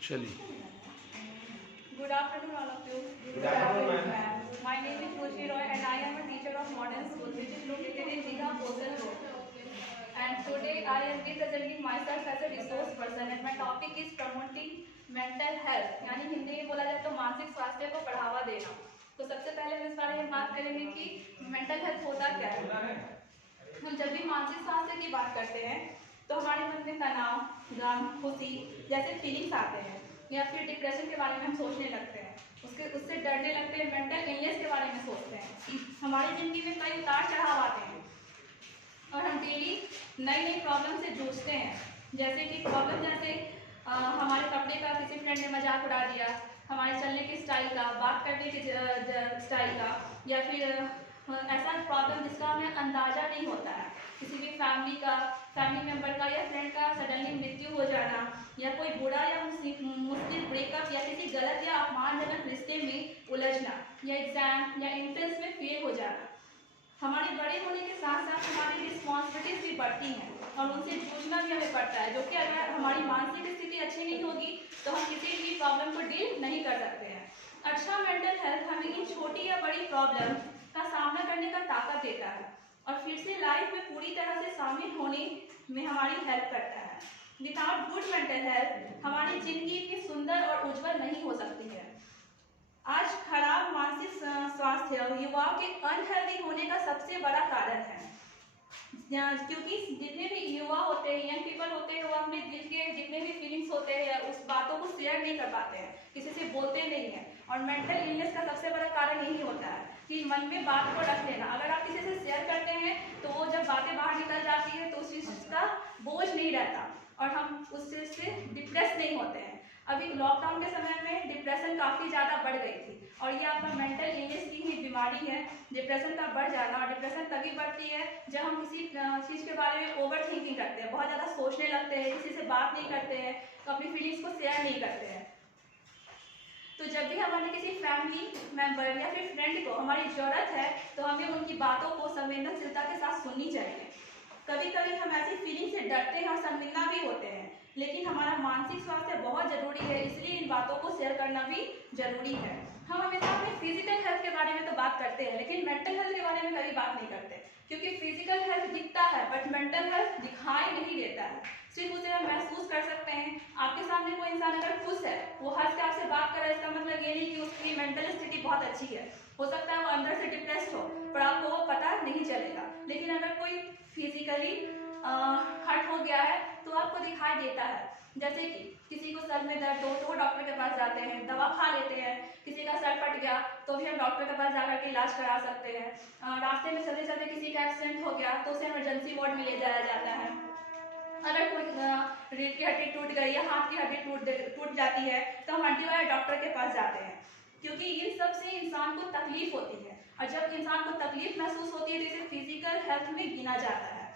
चलिए। Good afternoon, all of you. Good afternoon, ma'am. My name is Ruchi Roy, and I am a teacher of modern school, which is located in Digha Postal Road. And today I am representing myself as a resource person, and my topic is promoting mental health. यानी हिंदी में बोला जाए तो मानसिक स्वास्थ्य को बढ़ावा देना। तो सबसे पहले हम इस बारे में बात करेंगे कि मेंटल हेल्थ होता क्या है। हम जब भी मानसिक स्वास्थ्य की बात करते हैं तो हमारे मन में तनाव, गम, खुशी जैसे फीलिंग्स आते हैं, या फिर डिप्रेशन के बारे में हम सोचने लगते हैं, उससे डरने लगते हैं, मेंटल इलनेस के बारे में सोचते हैं। हमारी ज़िंदगी में कई उतार चढ़ाव आते हैं और हम डेली नई नई प्रॉब्लम से जूझते हैं। जैसे कि प्रॉब्लम जैसे हमारे कपड़े का किसी फ्रेंड ने मजाक उड़ा दिया, हमारे चलने के स्टाइल का, बात करने के स्टाइल का, या फिर ऐसा प्रॉब्लम जिसका हमें अंदाज़ा नहीं होता है, किसी भी फैमिली मेम्बर का या फ्रेंड का सडनली मृत्यु हो जाना, या कोई बुरा या मुश्किल ब्रेकअप, या किसी गलत या अपमानजनक रिश्ते में उलझना, या एग्जाम या एंट्रेंस में फेल हो जाना। हमारे बड़े होने के साथ साथ हमारी रिस्पॉन्सिबिलिटीज भी बढ़ती हैं और उनसे जूझना भी हमें पड़ता है, जो कि अगर हमारी मानसिक स्थिति अच्छी नहीं होगी तो हम किसी भी प्रॉब्लम को डील नहीं कर सकते हैं। अच्छा मेंटल हेल्थ हमें इन छोटी या बड़ी प्रॉब्लम का सामना करने का ताकत देता है और फिर से लाइफ में पूरी तरह से शामिल होने में हमारी हेल्प करता है। विदाउट गुड मेंटल हेल्थ हमारी जिंदगी इतनी सुंदर और उज्जवल नहीं हो सकती है। आज खराब मानसिक स्वास्थ्य युवाओं के अनहेल्दी होने का सबसे बड़ा कारण है, क्योंकि जितने भी युवा होते हैं, यंग पीपल होते हैं, वो अपने दिल के जितने भी फीलिंग्स होते हैं उस बातों को शेयर नहीं कर पाते हैं, किसी से बोलते नहीं हैं। और मेंटल इलनेस का सबसे बड़ा कारण यही होता है कि मन में बात को रख लेना। अगर आप किसी से शेयर करते हैं तो वो जब बातें बाहर निकल जाती है तो उस चीज़ का बोझ नहीं रहता और हम उस चीज़ से डिप्रेस नहीं होते हैं। अभी लॉकडाउन के समय में डिप्रेशन काफ़ी ज़्यादा बढ़ गई थी और ये आपका मेंटल इलनेस की ही बीमारी है, डिप्रेशन का बढ़ जाना। और डिप्रेशन तभी बढ़ती है जब हम किसी चीज़ के बारे में ओवर थिंकिंग करते हैं, बहुत ज़्यादा सोचने लगते हैं, किसी से बात नहीं करते हैं, तो अपनी फीलिंग्स को शेयर नहीं करते हैं। तो जब भी हमारे किसी फैमिली मेम्बर या फिर फ्रेंड को हमारी ज़रूरत है तो हमें उनकी बातों को संवेदनशीलता के साथ सुननी चाहिए। कभी कभी हम ऐसी फीलिंग से डरते हैं और शर्मिंदा भी होते हैं, लेकिन हमारा मानसिक स्वास्थ्य बहुत ज़रूरी है, इसलिए इन बातों को शेयर करना भी ज़रूरी है। हम हमेशा अपने फिजिकल हेल्थ के बारे में तो बात करते हैं, लेकिन मेंटल हेल्थ के बारे में कभी बात नहीं करते, क्योंकि फिजिकल हेल्थ दिखता है बट मेंटल हेल्थ दिखाई नहीं देता है, सिर्फ उसे हम महसूस कर सकते हैं। आपके सामने कोई इंसान अगर खुश है, वो हंस के आपसे बात कर रहा है, इसका मतलब ये नहीं कि उसकी मेंटल स्थिति बहुत अच्छी है। हो सकता है वो अंदर से डिप्रेस्ड हो पर आपको वो पता नहीं चलेगा। लेकिन अगर कोई फिजिकली हर्ट हो गया है तो आपको दिखाई देता है। जैसे कि किसी को सर में दर्द हो तो वो डॉक्टर के पास जाते हैं, दवा खा लेते हैं। किसी का सर फट गया तो भी हम डॉक्टर के पास जाकर के इलाज करा सकते हैं। रास्ते में चलते चलते किसी का एक्सीडेंट हो गया तो उसे इमरजेंसी वार्ड में ले जाया जाता है। अगर कोई रीढ़ की हड्डी टूट गई या हाथ की हड्डी टूट जाती है तो हम हड्डी वाले डॉक्टर के पास जाते हैं, क्योंकि इन सब से इंसान को तकलीफ होती है और जब इंसान को तकलीफ महसूस होती है तो इसे फिजिकल हेल्थ में गिना जाता है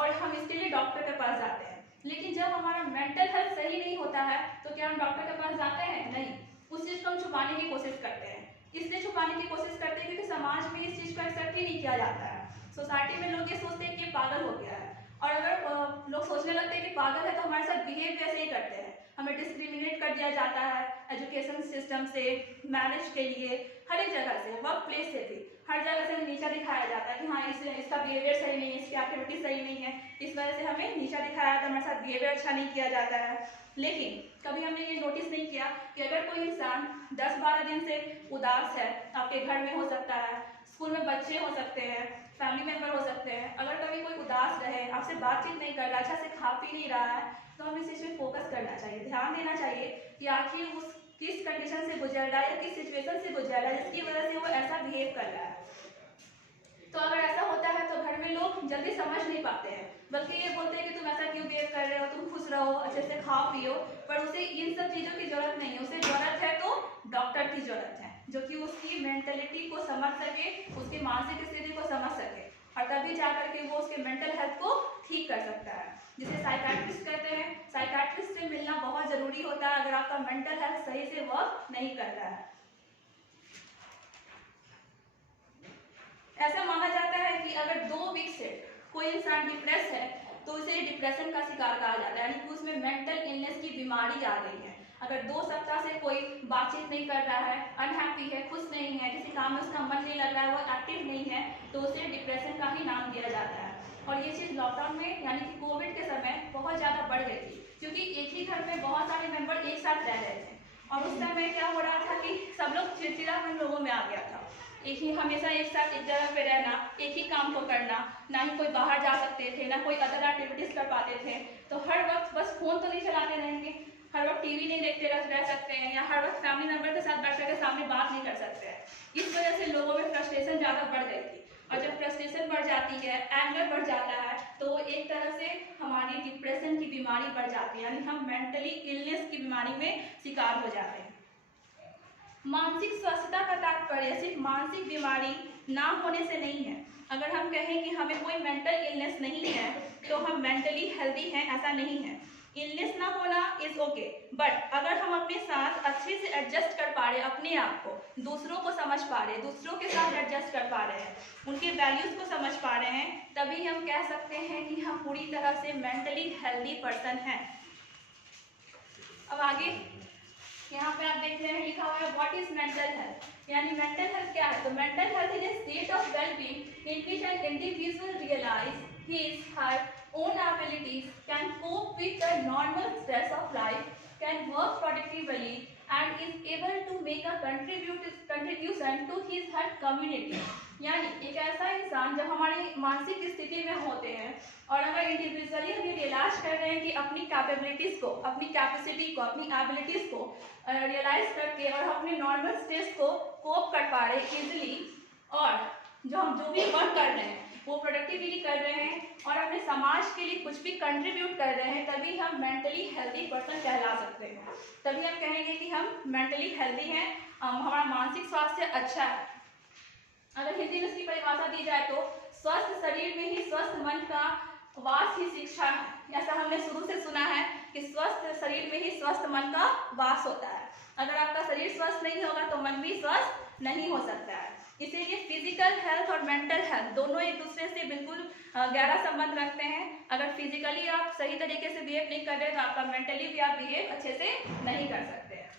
और हम इसके लिए डॉक्टर के पास जाते हैं। लेकिन जब हमारा मेंटल हेल्थ सही नहीं होता है तो क्या हम डॉक्टर के पास जाते हैं? नहीं, उस चीज़ को हम छुपाने की कोशिश करते हैं। इसलिए छुपाने की कोशिश करते हैं क्योंकि समाज में इस चीज़ को एक्सेप्ट ही नहीं किया जाता है। सोसाइटी में लोग ये सोचते हैं कि ये पागल हो गया है, और अगर लोग सोचने लगते हैं कि पागल है तो हमारे साथ बिहेव वैसे ही करते हैं। हमें डिस्क्रिमिनेट कर दिया जाता है एजुकेशन सिस्टम से, मैरिज के लिए, हर एक जगह से, वर्क प्लेस से भी, हर जगह से हमें नीचा दिखाया जाता है कि हाँ इसका बिहेवियर सही नहीं है, इसकी एक्टिविटी सही नहीं है, इस वजह से हमें नीचा दिखाया जाता है, हमारे साथ बिहेवियर अच्छा नहीं किया जाता है। लेकिन कभी हमने ये नोटिस नहीं किया कि अगर कोई इंसान 10-12 दिन से उदास है, आपके घर में हो सकता है, स्कूल में बच्चे हो सकते हैं, फैमिली मेम्बर हो सकते हैं, अगर कभी कोई उदास रहे, आपसे बातचीत नहीं कर रहा, अच्छा से खा पी नहीं रहा है, तो हमें इस चीज़ पे फोकस करना चाहिए, ध्यान देना चाहिए कि आखिर उस किस कंडीशन से गुजर रहा है या किस सिचुएशन से गुजर रहा है जिसकी वजह से वो ऐसा बिहेव कर रहा है। तो अगर ऐसा होता है तो घर में लोग जल्दी समझ नहीं पाते हैं, बल्कि ये बोलते हैं कि तुम ऐसा क्यों बिहेव कर रहे हो, तुम खुश रहो, अच्छे से खाओ पियो। पर उसे इन सब चीज़ों की जरूरत नहीं है, उसे जरूरत है तो डॉक्टर की जरूरत है, जो कि उसकी मेंटलिटी को समझ सके, उसकी मानसिक स्थिति को समझ सके, और तभी जाकर के वो उसके मेंटल हेल्थ को ठीक कर सकता है, जिसे साइकाट्रिस्ट कहते हैं। साइकाट्रिस्ट से मिलना बहुत ज़रूरी होता है अगर आपका मेंटल हेल्थ सही से वर्क नहीं कर रहा है। ऐसा माना जाता है कि अगर 2 वीक से कोई इंसान डिप्रेस है तो उसे डिप्रेशन का शिकार कहा जाता है, यानी कि उसमें मेंटल इलनेस की बीमारी आ गई है। अगर 2 सप्ताह से कोई बातचीत नहीं कर रहा है, अनहैप्पी है, खुश नहीं है, किसी काम में उसका मन नहीं लग रहा है, वो एक्टिव नहीं है, तो उसे डिप्रेशन का ही नाम दिया जाता है। और ये चीज़ लॉकडाउन में यानी कि कोविड के समय बहुत ज़्यादा बढ़ गई थी, क्योंकि एक ही घर में बहुत सारे मेंबर एक साथ रह रहे थे और उस समय क्या हो रहा था कि सब लोग चिड़चिड़ापन लोगों में आ गया था। एक ही हमेशा एक साथ एक जगह पे रहना, एक ही काम को करना, ना ही कोई बाहर जा सकते थे, ना कोई अदर एक्टिविटीज कर पाते थे। तो हर वक्त बस फोन तो नहीं चलाते रहेंगे, हर वक्त टीवी नहीं देखते रह सकते हैं, या हर वक्त फैमिली मेंबर के साथ बैठ कर के सामने बात नहीं कर सकते हैं। इस वजह से लोगों में फ्रस्ट्रेशन ज़्यादा बढ़ गई थी, और जब फ्रस्ट्रेशन बढ़ जाती है, एंगर बढ़ जाता है, तो एक तरह से हमारी डिप्रेशन की बीमारी बढ़ जाती है, यानी हम मेंटली इलनेस की बीमारी में शिकार हो जाते हैं। मानसिक स्वस्थता का तात्पर्य सिर्फ मानसिक बीमारी ना होने से नहीं है। अगर हम कहें कि हमें कोई मेंटल इलनेस नहीं है तो हम मेंटली हेल्दी हैं, ऐसा नहीं है। इलनेस ना होना इज ओके, बट अगर हम अपने साथ अच्छे से एडजस्ट कर पा रहे, अपने आप को, दूसरों को समझ पा रहे, दूसरों के साथ एडजस्ट कर पा रहे हैं, उनके वैल्यूज को समझ पा रहे हैं, तभी हम कह सकते हैं कि हम पूरी तरह से मेंटली हेल्दी पर्सन हैं। अब आगे यहाँ पे आप देख रहे हैं लिखा हुआ है व्हाट इज मेंटल हेल्थ, यानी मेंटल हेल्थ क्या है। तो mental health is a state of well being in which an individual realise his her own abilities, can cope with the normal stress of life, can work productively and is able to make a contribution to his her community। यानी एक ऐसा इंसान जब हमारी मानसिक स्थिति में होते हैं और अगर इंडिविजुअली हम ये रियलाइज कर रहे हैं कि अपनी कैपेबिलिटीज को, अपनी कैपेसिटी को, अपनी एबिलिटीज को रियलाइज करके और अपने नॉर्मल स्ट्रेस को कोप कर पा रहे इजिली, और जो भी वर्क कर रहे हैं वो प्रोडक्टिवली कर रहे हैं और अपने समाज के लिए कुछ भी कंट्रीब्यूट कर रहे हैं, तभी हम मेंटली हेल्दी पर्सन कहला सकते हैं। तभी हम कहेंगे कि हम मेंटली हेल्दी हैं, हमारा मानसिक स्वास्थ्य अच्छा है। अगर हिंदी में इसकी परिभाषा दी जाए तो स्वस्थ शरीर में ही स्वस्थ मन का वास ही शिक्षा है। ऐसा हमने शुरू से सुना है कि स्वस्थ शरीर में ही स्वस्थ मन का वास होता है। अगर आपका शरीर स्वस्थ नहीं होगा तो मन भी स्वस्थ नहीं हो सकता है। इसीलिए फिजिकल हेल्थ और मेंटल हेल्थ दोनों एक दूसरे से बिल्कुल गहरा संबंध रखते हैं। अगर फिजिकली आप सही तरीके से बिहेव नहीं कर रहे तो आपका मेंटली भी आप बिहेव अच्छे से नहीं कर सकते हैं।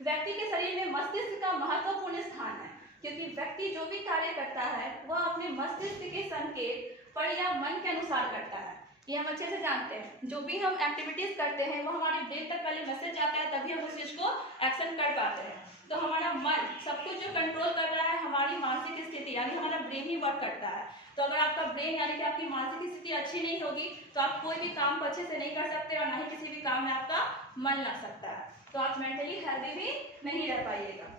व्यक्ति के शरीर में मस्तिष्क का महत्वपूर्ण स्थान है, क्योंकि व्यक्ति जो भी कार्य करता है वह अपने मस्तिष्क के संकेत पर या मन के अनुसार करता है। ये हम अच्छे से जानते हैं। जो भी हम एक्टिविटीज करते हैं वो हमारे ब्रेन तक पहले मैसेज आता है, तभी हम उस चीज को एक्शन कर पाते हैं। तो हमारा मन सब कुछ जो कंट्रोल कर रहा है हमारी मानसिक स्थिति, यानी हमारा ब्रेन ही वर्क करता है। तो अगर आपका ब्रेन यानी कि आपकी मानसिक स्थिति अच्छी नहीं होगी तो आप कोई भी काम को अच्छे से नहीं कर सकते और ना ही किसी भी काम में आपका मन लग सकता है, तो आप मेंटली हेल्दी भी नहीं रह पाइएगा।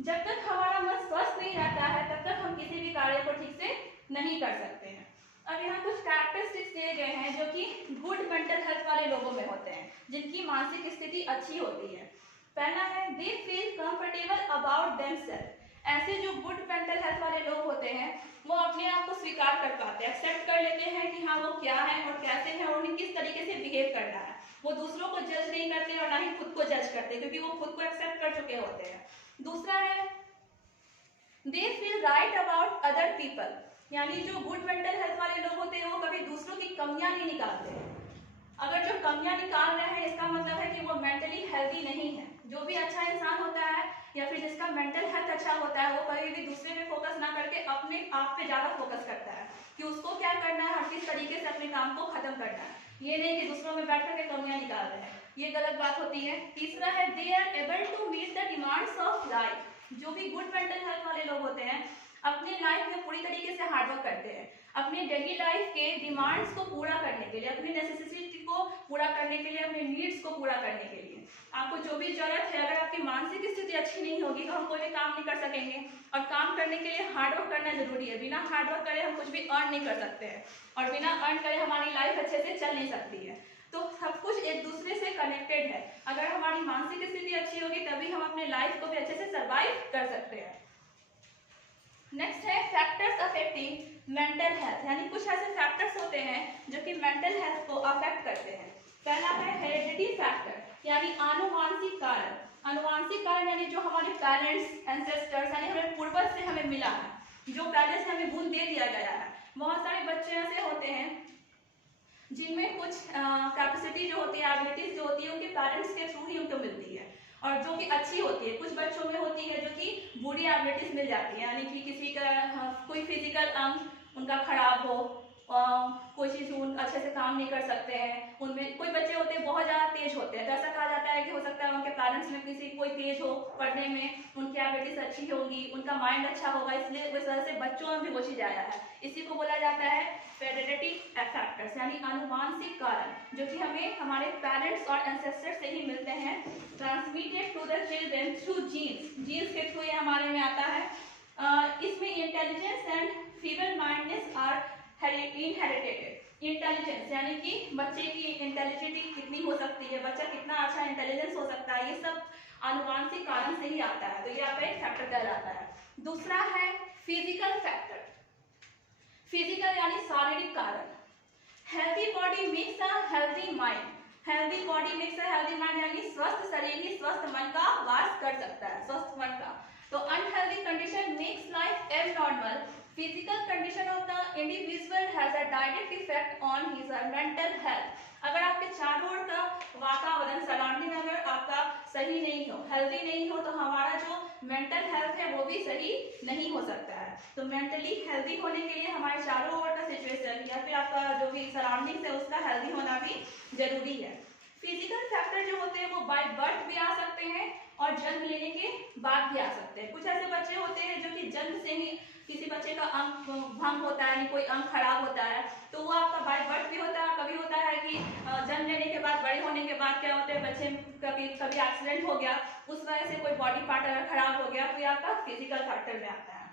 जब तक हमारा मन स्वस्थ नहीं रहता है तब तक हम किसी भी कार्य को ठीक से नहीं कर सकते हैं। अब यहाँ कुछ कैरेक्टरिस्टिक्स दिए गए हैं जो कि गुड मेंटल हेल्थ वाले लोगों में होते हैं, जिनकी मानसिक स्थिति अच्छी होती है। पहला है they feel comfortable about themselves. ऐसे जो गुड मेंटल हेल्थ वाले लोग होते हैं वो अपने आप को स्वीकार कर पाते हैं, एक्सेप्ट कर लेते हैं कि हाँ वो क्या है और कैसे हैं और उन्हें किस तरीके से बिहेव करना है। वो दूसरों को जज नहीं करते और ना ही खुद को जज करते, क्योंकि वो खुद को एक्सेप्ट कर चुके होते हैं। दूसरा है they feel right about other people, यानी जो गुड मेंटल हेल्थ वाले लोग होते हैं वो कभी दूसरों की कमियां नहीं निकालते। अगर जो कमियां निकाल रहे हैं इसका मतलब है कि वो मेंटली हेल्दी नहीं है। जो भी अच्छा इंसान होता है या फिर जिसका मेंटल हेल्थ अच्छा होता है वो कभी भी दूसरे में फोकस ना करके अपने आप पे ज्यादा फोकस करता है कि उसको क्या करना है और किस तरीके से अपने काम को खत्म करना है, ये नहीं कि दूसरों में बैठ करके कमियां निकाल रहे हैं, ये गलत बात होती है। तीसरा है they are able to meet the demands of life. जो भी गुड मेंटल हेल्थ वाले लोग होते हैं अपने लाइफ में पूरी तरीके से हार्डवर्क करते हैं, अपने डेली लाइफ के डिमांड्स को पूरा करने के लिए, अपनी नेसेसिटी को पूरा करने के लिए, अपने नीड्स को पूरा करने के लिए। आपको जो भी जरूरत है, अगर आपकी मानसिक स्थिति अच्छी नहीं होगी तो हम कोई भी काम नहीं कर सकेंगे, और काम करने के लिए हार्डवर्क करना जरूरी है। बिना हार्डवर्क करे हम कुछ भी अर्न नहीं कर सकते हैं, और बिना अर्न करे हमारी लाइफ अच्छे से चल नहीं सकती है। तो सब कुछ एक दूसरे से कनेक्टेड है। अगर हमारी मानसिक स्थिति अच्छी होगी तभी हम अपने लाइफ को भी अच्छे से सर्वाइव कर सकते हैं। नेक्स्ट है फैक्टर्स अफेक्टिंग मेंटल हेल्थ, यानी कुछ ऐसे फैक्टर्स होते हैं जो कि मेंटल हेल्थ को अफेक्ट करते हैं। पहला है हेरिडिटी फैक्टर, यानी आनुवांशिक कारण। आनुवांशिक कारण यानी जो हमारे पेरेंट्स, एंसेस्टर्स यानी हमारे पूर्वज से हमें मिला है, जो पहले से हमें गुण दे दिया गया है। बहुत सारे बच्चे ऐसे होते हैं जिनमें कुछ कैपेसिटी जो होती है, एबिलिटीज जो होती है उनके पेरेंट्स के थ्रू ही उनको मिलती है और जो कि अच्छी होती है। कुछ बच्चों में होती है जो कि बुरी एबिलिटीज मिल जाती है, यानी कि किसी का कोई फिजिकल अंग उनका खराब हो, कोई चीज़ अच्छे से काम नहीं कर सकते हैं। उनमें कोई बच्चे होते हैं बहुत ज़्यादा तेज होते हैं, तो ऐसा कहा जाता है कि हो सकता है उनके पेरेंट्स में किसी कोई तेज हो पढ़ने में, उनकी एबिलिटीज अच्छी होगी, उनका माइंड अच्छा होगा, इसलिए उस वजह से बच्चों में भी वो चीज़ आया है। इसी को बोला जाता है हेरेडिटरी फैक्टर्स, यानी आनुवांशिक कारण, जो कि हमें हमारे पेरेंट्स और एंसेस्टर्स से ही मिलते हैं, transmitted to the children through genes के थ्रू ये हमारे में आता है। इसमें intelligence and feeble mindedness are inherited. Intelligence यानी कि बच्चे की इंटेलिजिबिलिटी कितनी हो सकती है, बच्चा कितना अच्छा इंटेलिजेंस हो सकता है, ये सब आनुवांशिक कारण से ही आता है, तो ये आपका एक फैक्टर कहलाता है। दूसरा है फिजिकल फैक्टर। फिजिकल यानी शारीरिक कारण। Healthy body makes a healthy mind. Healthy body makes a healthy mind, यानी स्वस्थ शरीर ही स्वस्थ मन का वास कर सकता है, स्वस्थ मन का। तो unhealthy condition makes life abnormal. Physical condition of the individual has a direct effect on his mental health. अगर आपके चारों ओर का वातावरण, सराउंडिंग अगर आपका सही नहीं हो, हेल्दी नहीं हो, तो हमारा जो मेंटल हेल्थ है वो भी सही नहीं हो सकता है। तो मेंटली हेल्दी होने के लिए हमारे चारों ओर का सिचुएशन या फिर आपका जो भी सराउंडिंग्स है उसका हेल्दी होना भी जरूरी है। फिजिकल फैक्टर जो होते हैं वो बाय बर्थ भी आ सकते हैं और जन्म लेने के बाद भी आ सकते हैं। कुछ ऐसे बच्चे होते हैं जो कि जन्म से ही किसी बच्चे का अंग भंग होता है, यानी कोई अंग खराब होता है, तो वो आपका बाय बर्थ भी होता है। कभी होता है कि जन्म लेने के बाद, बड़े होने के बाद क्या होता है, बच्चे कभी एक्सीडेंट हो गया, उस वजह से कोई बॉडी पार्ट अगर खराब हो गया, तो ये आपका फिजिकल फैक्टर में आता है।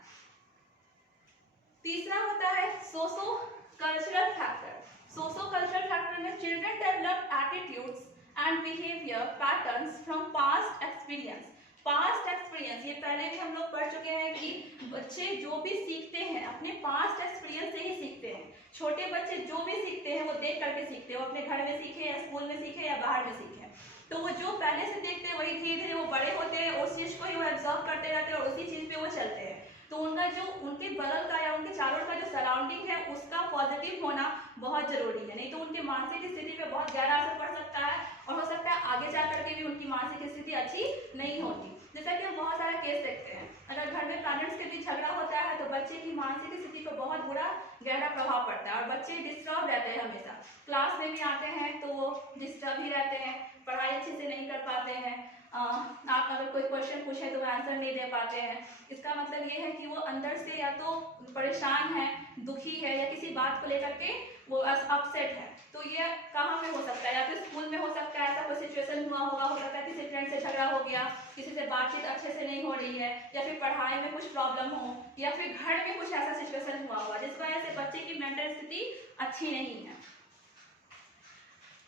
तीसरा होता है socio cultural factor. Socio cultural factor में children develop attitudes and behaviour patterns from past experience. Past experience, ये पहले भी हम लोग पढ़ चुके हैं कि बच्चे जो भी सीखते हैं अपने पास्ट एक्सपीरियंस से ही सीखते हैं। छोटे बच्चे जो भी सीखते हैं वो देख करके सीखते हैं, वो अपने घर में सीखे या स्कूल में सीखे या बाहर में सीखे, तो वो जो पहले से देखते हैं वही धीरे धीरे वो बड़े होते हैं, उस चीज को ही वो एब्जॉर्व करते रहते हैं और उसी चीज पे वो चलते हैं। तो उनका जो उनके बगल का या उनके चारों का जो सराउंडिंग है उसका पॉजिटिव होना बहुत जरूरी है, नहीं तो उनके मानसिक स्थिति पे बहुत गहरा असर पड़ सकता है और हो सकता है आगे जा करके भी उनकी मानसिक स्थिति अच्छी नहीं होती। जैसा कि हम बहुत सारा केस देखते हैं, अगर घर में पेरेंट्स के बीच झगड़ा होता है तो बच्चे की मानसिक स्थिति पर बहुत बुरा गहरा प्रभाव पड़ता है और बच्चे डिस्टर्ब रहते हैं, हमेशा क्लास में भी आते हैं तो वो डिस्टर्ब ही रहते हैं, पढ़ाई अच्छे से नहीं कर पाते हैं, आप अगर कोई क्वेश्चन पूछे तो वो आंसर नहीं दे पाते हैं। इसका मतलब ये है कि वो अंदर से या तो परेशान है, दुखी है, या किसी बात को लेकर के वो अपसेट है। तो ये कहाँ पे हो सकता है, या तो स्कूल में हो सकता है, ऐसा कोई सिचुएशन हुआ होगा, हो सकता है किसी फ्रेंड से झगड़ा हो गया, किसी से बातचीत अच्छे से नहीं हो रही है, या फिर पढ़ाई में कुछ प्रॉब्लम हो, या फिर घर में कुछ ऐसा सिचुएशन हुआ होगा जिस वजह से बच्चे की मेंटल स्थिति अच्छी नहीं है।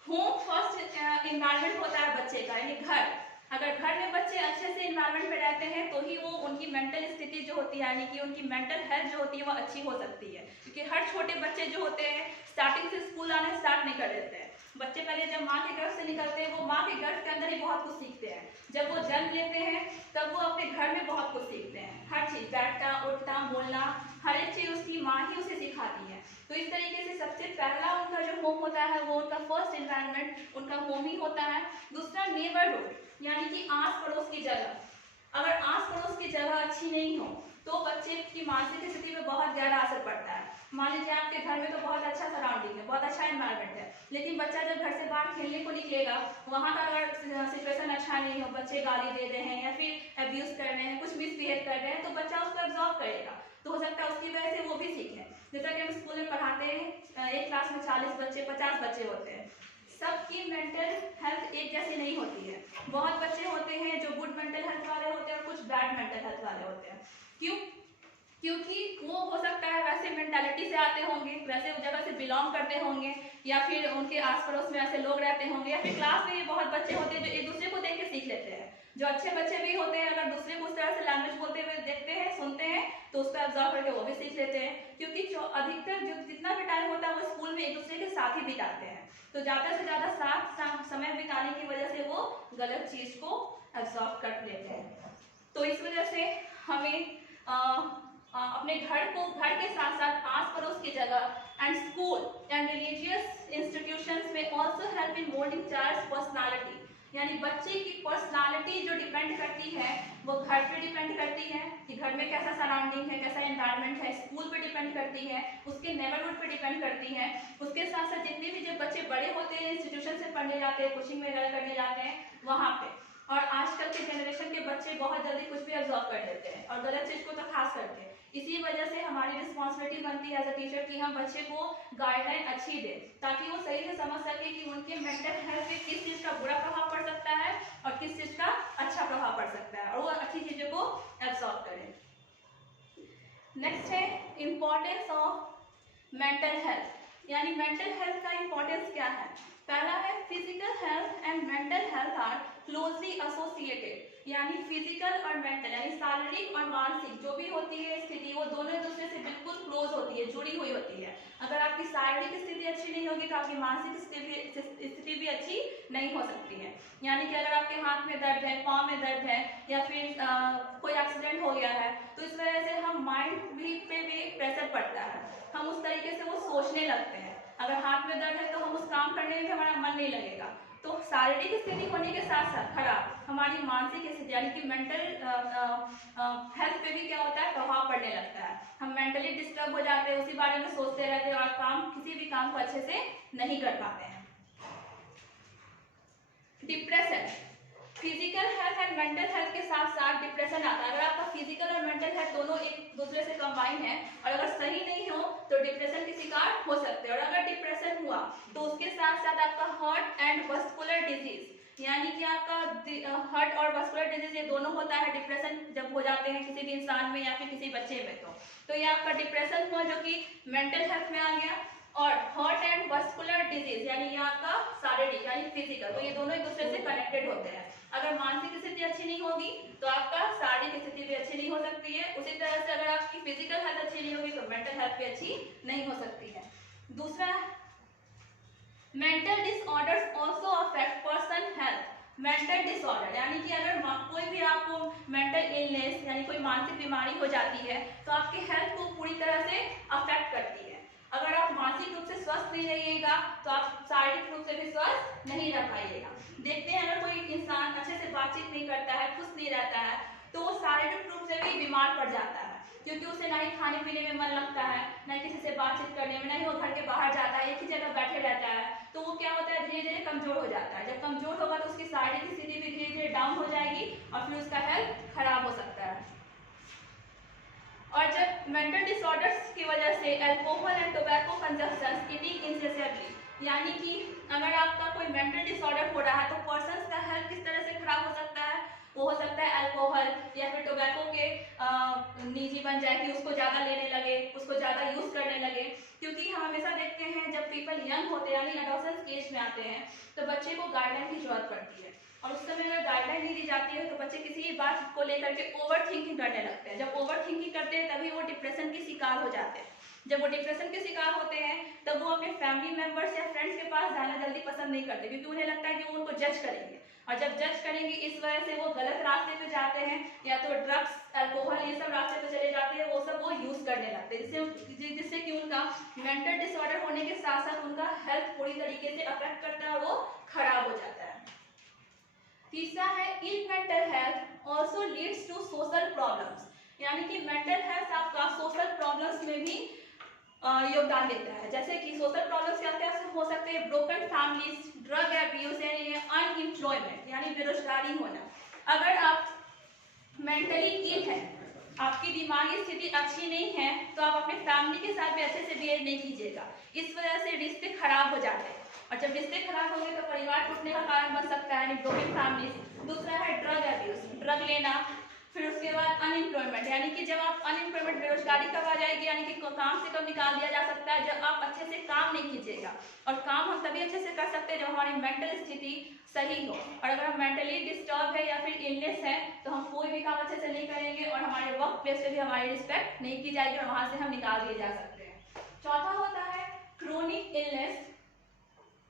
होम फर्स्ट इन्वायरमेंट होता है बच्चे का, यानी घर। अगर घर में बच्चे अच्छे से इन्वायरमेंट में रहते हैं तो ही वो उनकी मेंटल स्थिति जो होती है, यानी कि उनकी मेंटल हेल्थ जो होती है वो अच्छी हो सकती है। क्योंकि हर छोटे बच्चे जो होते हैं स्टार्टिंग से स्कूल आने स्टार्ट नहीं कर देते हैं। बच्चे पहले जब माँ के गर्भ से निकलते हैं वो माँ के गर्भ के अंदर ही बहुत कुछ सीखते हैं। जब वो जन्म लेते हैं तब वो अपने घर में बहुत कुछ सीखते हैं, हर चीज, बैठना उठना बोलना, हर एक चीज उसकी माँ ही उसे सिखाती है। तो इस तरीके से सबसे पहला उनका जो होम होता है वो उनका फर्स्ट एनवायरनमेंट उनका होम ही होता है। दूसरा नेबरहुड, यानी कि आस पड़ोस की जगह। अगर आस पड़ोस की जगह अच्छी नहीं हो तो बच्चे की मानसिक स्थिति में बहुत गहरा असर पड़ता है। मान लीजिए आपके घर में तो बहुत अच्छा सराउंडिंग है, बहुत अच्छा एनवायरनमेंट है, लेकिन बच्चा जब घर से बाहर खेलने को निकलेगा, वहाँ का अगर सिचुएशन अच्छा नहीं हो, बच्चे गाली दे रहे हैं या फिर अब्यूज कर रहे हैं, कुछ मिसबिहेव कर रहे हैं, तो बच्चा उसको एब्जॉर्व करेगा, तो हो सकता है उसकी वजह से वो भी सीखे। जैसा कि हम स्कूल में पढ़ाते हैं, एक क्लास में 40 बच्चे 50 बच्चे होते हैं, सबकी मेंटल हेल्थ एक जैसी नहीं होती है। बहुत बच्चे होते हैं जो गुड मेंटल हेल्थ वाले होते हैं और कुछ बैड मेंटल हेल्थ वाले होते हैं। क्यों? क्योंकि वो हो सकता है वैसे मेंटालिटी से आते होंगे, वैसे उस जगह से बिलोंग करते होंगे, या फिर उनके आस पड़ोस में ऐसे लोग रहते होंगे, या फिर क्लास में ये बहुत बच्चे होते हैं जो एक दूसरे को देख के सीख लेते हैं। जो अच्छे बच्चे भी होते हैं अगर दूसरे को उस तरह से लैंग्वेज बोलते हुए देखते हैं, सुनते हैं, तो उस पर ऑब्जर्व करके वो भी सीख लेते हैं। क्योंकि जो अधिकतर जो जितना भी टाइम होता है वो स्कूल में एक दूसरे के साथ ही बिताते हैं, तो ज्यादा से ज्यादा साथ समय बिताने की वजह से वो गलत चीज को एब्जॉर्ब कर लेते हैं। तो इस वजह से हमें अपने घर को, घर के साथ साथ आस पड़ोस की जगह and school and religious institute help in moulding child's personality, यानी बच्चे की पर्सनालिटी जो डिपेंड करती है वो घर पे डिपेंड करती है कि घर में कैसा सराउंडिंग है, कैसा एनवायरनमेंट है, स्कूल पे डिपेंड करती है, उसके नेबरहुड पे डिपेंड करती है, उसके साथ साथ जितने भी जब बच्चे बड़े होते हैं इंस्टीट्यूशन से पढ़ने जाते हैं, कोचिंग वगैरह करने जाते हैं वहाँ पे। और आजकल के जनरेशन के बच्चे बहुत जल्दी कुछ भी ऑब्जर्व कर लेते हैं और गलत चीज को तो खास करके। इसी वजह से हमारी रिस्पॉन्सिबिलिटी बनती है एज अ टीचर कि हम बच्चे को गाइडलाइन अच्छी दें ताकि वो सही से समझ सके कि उनके मेंटल हेल्थ पे किस चीज का बुरा प्रभाव पड़ सकता है और किस चीज का अच्छा प्रभाव पड़ सकता है और वो अच्छी चीजों को एब्जॉर्ब करें। नेक्स्ट है इम्पोर्टेंस ऑफ मेंटल हेल्थ, यानी मेंटल हेल्थ का इम्पोर्टेंस क्या है। पहला है physical health and mental health are closely associated, यानी फिजिकल और मेंटल यानी शारीरिक और मानसिक जो भी होती है स्थिति वो दोनों एक दूसरे से बिल्कुल क्लोज होती है, जुड़ी हुई होती है। अगर आपकी शारीरिक स्थिति अच्छी नहीं होगी तो आपकी मानसिक स्थिति भी अच्छी नहीं हो सकती है। यानी कि अगर आपके हाथ में दर्द है, पाँव में दर्द है या फिर कोई एक्सीडेंट हो गया है तो इस वजह से हम माइंड पे भी प्रेशर पड़ता है, हम उस तरीके से वो सोचने लगते हैं। अगर हाथ में दर्द है तो हम उस काम करने में भी हमारा मन नहीं लगेगा। तो शारीरिक स्थिति होने के साथ साथ खराब हमारी मानसिक स्थिति यानी कि मेंटल हेल्थ पे भी क्या होता है प्रभाव पड़ने लगता है। हम मेंटली डिस्टर्ब हो जाते हैं, उसी बारे में सोचते रहते हैं और किसी भी काम को अच्छे से नहीं कर पाते हैं। Depression, physical health and mental health के साथ साथ डिप्रेशन आता है। अगर आपका फिजिकल और मेंटल हेल्थ दोनों एक दूसरे से कंबाइन है और अगर सही नहीं हो तो डिप्रेशन के शिकार हो सकते हैं। और अगर डिप्रेशन हुआ तो उसके साथ साथ आपका हार्ट एंड वस्कुलर डिजीज यानी कि आपका हार्ट और वस्कुलर डिजीज ये दोनों होता है डिप्रेशन जब हो जाते हैं किसी भी इंसान में या फिर किसी बच्चे में। तो ये आपका डिप्रेशन हुआ जो कि मेंटल हेल्थ में आ गया। और हार्ट एंड वस्कुलर डिजीज यानी ये आपका शारीरिक यानी फिजिकल, तो ये दोनों एक दूसरे से कनेक्टेड होते हैं। अगर मानसिक स्थिति अच्छी नहीं होगी तो आपका शारीरिक स्थिति भी अच्छी नहीं हो सकती है। उसी तरह से अगर आपकी फिजिकल हेल्थ अच्छी नहीं होगी तो मेंटल हेल्थ भी अच्छी नहीं हो सकती है। दूसरा, mental disorders also affect person health. Mental disorder यानी कि अगर कोई भी आपको मेंटल इलनेस यानी कोई मानसिक बीमारी हो जाती है तो आपके हेल्थ को पूरी तरह से अफेक्ट करती है। अगर आप मानसिक रूप से स्वस्थ नहीं रहिएगा तो आप शारीरिक रूप से भी स्वस्थ नहीं रह पाइएगा। देखते हैं अगर कोई इंसान अच्छे से बातचीत नहीं करता है, खुश नहीं रहता है तो वो शारीरिक रूप से भी बीमार पड़ जाता है क्योंकि उसे ना ही खाने पीने में मन लगता है, ना ही किसी से बातचीत करने में, ना ही वो घर के बाहर जाता है, एक ही जगह बैठे रहता है। तो वो क्या होता है धीरे धीरे कमजोर हो जाता है। जब कमजोर होगा तो उसकी शारीरिक स्थिति भी धीरे धीरे डाउन हो जाएगी और फिर उसका हेल्थ खराब हो सकता है। और जब मेंटल डिसऑर्डर्स की वजह से alcohol and tobacco consumption eating insensibly यानी कि अगर आपका कोई मेंटल डिसऑर्डर हो रहा है तो पर्सन का हेल्थ किस तरह से खराब हो सकता है। वो हो सकता है अल्कोहल या फिर टोबैको के नीची बन जाए कि उसको ज़्यादा लेने लगे, उसको ज़्यादा यूज़ करने लगे। क्योंकि हम हमेशा देखते हैं जब पीपल यंग होते हैं यानी एडोलेसेंस एज में आते हैं तो बच्चे को गाइडलाइन की जरूरत पड़ती है और उस समय अगर गाइडलाइन नहीं दी जाती है तो बच्चे किसी भी बात को लेकर के ओवर थिंकिंग करने लगते हैं। जब ओवर थिंकिंग करते हैं तभी वो डिप्रेशन के शिकार हो जाते हैं। जब वो डिप्रेशन के शिकार होते हैं तब वो अपने फैमिली मेंबर्स या फ्रेंड्स के पास जाना जल्दी पसंद नहीं करते क्योंकि उन्हें लगता है कि वो उनको जज करेंगे और जब जज करेंगे इस वजह से वो गलत रास्ते पे जाते हैं या तो ड्रग्स, अल्कोहल ये सब रास्ते पे चले जाते हैं, वो सब वो यूज करने लगते हैं जिससे कि उनका मेंटल डिसऑर्डर होने के साथ साथ उनका हेल्थ पूरी तरीके से अफेक्ट करता है, वो खराब हो जाता है। तीसरा है ill mental health also leads to social problems यानी कि मेंटल हेल्थ आपका सोशल प्रॉब्लम्स में भी योगदान देता है। जैसे कि सोशल प्रॉब्लम्स क्या क्या हो सकते हैं, ब्रोकन फैमिलीज, ड्रग एब्यूज यानी अनएम्प्लॉयमेंट यानी बेरोजगारी होना। अगर आप मेंटली इल है, आपकी दिमागी स्थिति अच्छी नहीं है तो आप अपने फैमिली के साथ भी अच्छे से बिहेव नहीं कीजिएगा। इस वजह से रिश्ते खराब हो जाते हैं और जब रिश्ते खराब होंगे तो परिवार टूटने का कारण बन सकता है यानी ब्रोकन फैमिली। दूसरा है ड्रग एब्यूज, ड्रग लेना। फिर उसके बाद अनएम्प्लॉयमेंट यानी कि जब आप अनएम्प्लॉयमेंट बेरोजगारी कब आ जाएगी यानी कि काम से कब निकाल दिया जा सकता है जब आप अच्छे से काम नहीं कीजिएगा। और काम हम तभी अच्छे से कर सकते हैं जब हमारी मेंटल स्थिति सही हो। और अगर हम मेंटली डिस्टर्ब है या फिर इलनेस है तो हम कोई भी काम अच्छे से नहीं करेंगे और हमारे वर्क प्लेस पे भी हमारी रिस्पेक्ट नहीं की जाएगी और वहां से हम निकाल दिए जा सकते हैं। चौथा होता है chronic illness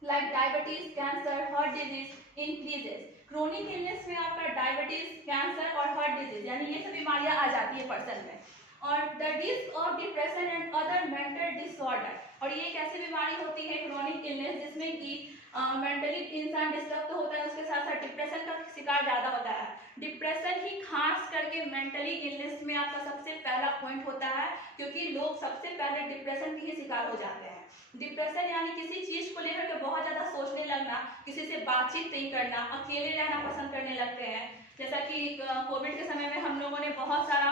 like diabetes, cancer, heart disease increases. Chronic illness में आपका डायबिटीज, कैंसर और हार्ट डिजीज यानी ये सब बीमारियां आ जाती है पर्सन में। और the risk of depression and other mental disorder, और ये एक ऐसी बीमारी होती है क्रोनिक इलनेस जिसमें कि मेंटली इंसान डिस्टर्ब तो होता है, उसके साथ साथ डिप्रेशन का शिकार ज़्यादा होता है। डिप्रेशन ही खास करके मेंटली इलनेस में आपका सबसे पहला पॉइंट होता है, क्योंकि लोग सबसे पहले डिप्रेशन के ही शिकार हो जाते हैं। डिप्रेशन यानी किसी चीज़ को लेकर के बहुत ज़्यादा सोचने लगना, किसी से बातचीत नहीं करना, अकेले रहना पसंद करने लगते हैं। जैसा कि कोविड के समय में हम लोगों ने बहुत सारा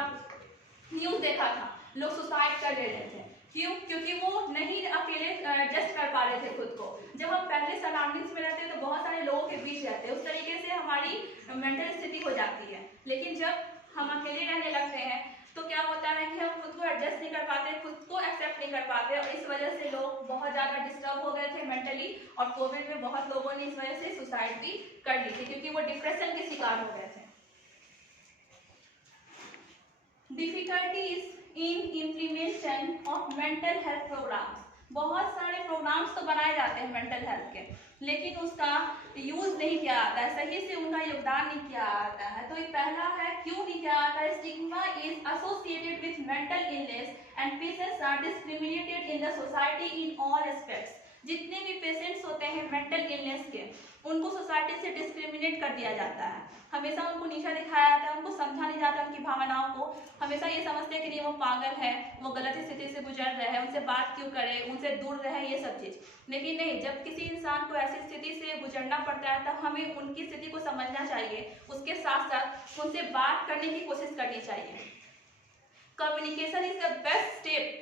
न्यूज़ देखा था, लोग सुसाइड कर ले रहे थे। क्यों? क्योंकि वो नहीं अकेले एडजस्ट कर पा रहे थे खुद को। जब हम पहले सराउंडिंग्स में रहते हैं तो बहुत सारे लोगों के बीच रहते हैं, उस तरीके से हमारी मेंटल स्थिति हो जाती है। लेकिन जब हम अकेले रहने लगते हैं तो क्या होता है कि हम खुद को एडजस्ट नहीं कर पाते, खुद को एक्सेप्ट नहीं कर पाते, और इस वजह से लोग बहुत ज़्यादा डिस्टर्ब हो गए थे मेंटली। और कोविड में बहुत लोगों ने इस वजह से सुसाइड भी कर ली थी, क्योंकि वो डिप्रेशन के शिकार हो गए थे। Difficulties in implementation of mental health programmes. बहुत सारे प्रोग्राम्स तो बनाए जाते हैं मेंटल हेल्थ के, लेकिन उसका यूज नहीं किया जाता है, सही से उनका योगदान नहीं किया जाता है। तो ये पहला है, क्यों नहीं किया जाता है? Stigma is associated with mental illness and patients are discriminated in the society in all aspects. जितने भी पेशेंट्स होते हैं मेंटल इलनेस के, उनको सोसाइटी से डिस्क्रिमिनेट कर दिया जाता है। हमेशा उनको नीचा दिखाया जाता है, उनको समझा नहीं जाता उनकी भावनाओं को। हमेशा ये समझते हैं कि नहीं वो पागल है, वो गलत स्थिति से गुजर रहे हैं, उनसे बात क्यों करें, उनसे दूर रहे, ये सब चीज़। लेकिन नहीं, जब किसी इंसान को ऐसी स्थिति से गुजरना पड़ता है तब हमें उनकी स्थिति को समझना चाहिए, उसके साथ साथ उनसे बात करने की कोशिश करनी चाहिए। Communication is the best step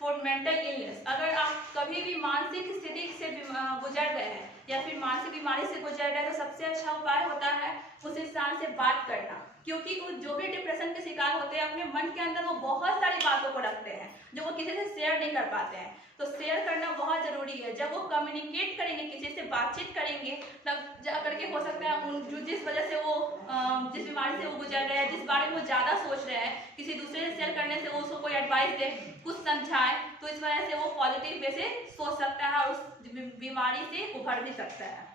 for mental illness. अगर आप कभी भी मानसिक स्थिति से गुजर रहे हैं या फिर मानसिक बीमारी से गुजर रहे हैं तो सबसे अच्छा उपाय होता है उस इंसान से बात करना, क्योंकि वो जो भी डिप्रेशन के शिकार होते हैं अपने मन के अंदर वो बहुत सारी बातों को रखते हैं जो वो किसी से शेयर नहीं कर पाते हैं। तो शेयर करना बहुत ज़रूरी है। जब वो कम्युनिकेट करेंगे, किसी से बातचीत करेंगे, तब जा करके हो सकता है उन जो जिस वजह से वो जिस बीमारी से वो गुजर रहे हैं, जिस बारे में वो ज़्यादा सोच रहे हैं, किसी दूसरे से शेयर करने से वो उसको कोई एडवाइस दे, कुछ समझाए, तो इस वजह से वो पॉजिटिव वे से सोच सकता है और उस बीमारी से उभर भी सकता है।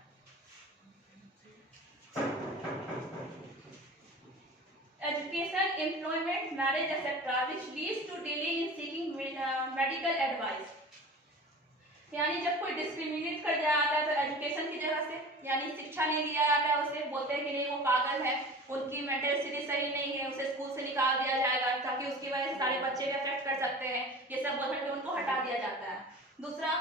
Education, employment, marriage, etc., which leads to delay in seeking medical advice. यानी जब कोई डिस्क्रिमिनेट कर दिया जाता है तो एजुकेशन की जगह से, यानी शिक्षा नहीं दिया जाता है, उसे बोलते हैं कि नहीं वो पागल है, उनकी मेंटल स्थिति सही नहीं है, उसे स्कूल से निकाल दिया जाएगा ताकि उसकी वजह से सारे बच्चे भी अफेक्ट कर सकते हैं, ये सब बोल करके उनको हटा दिया जाता है। दूसरा,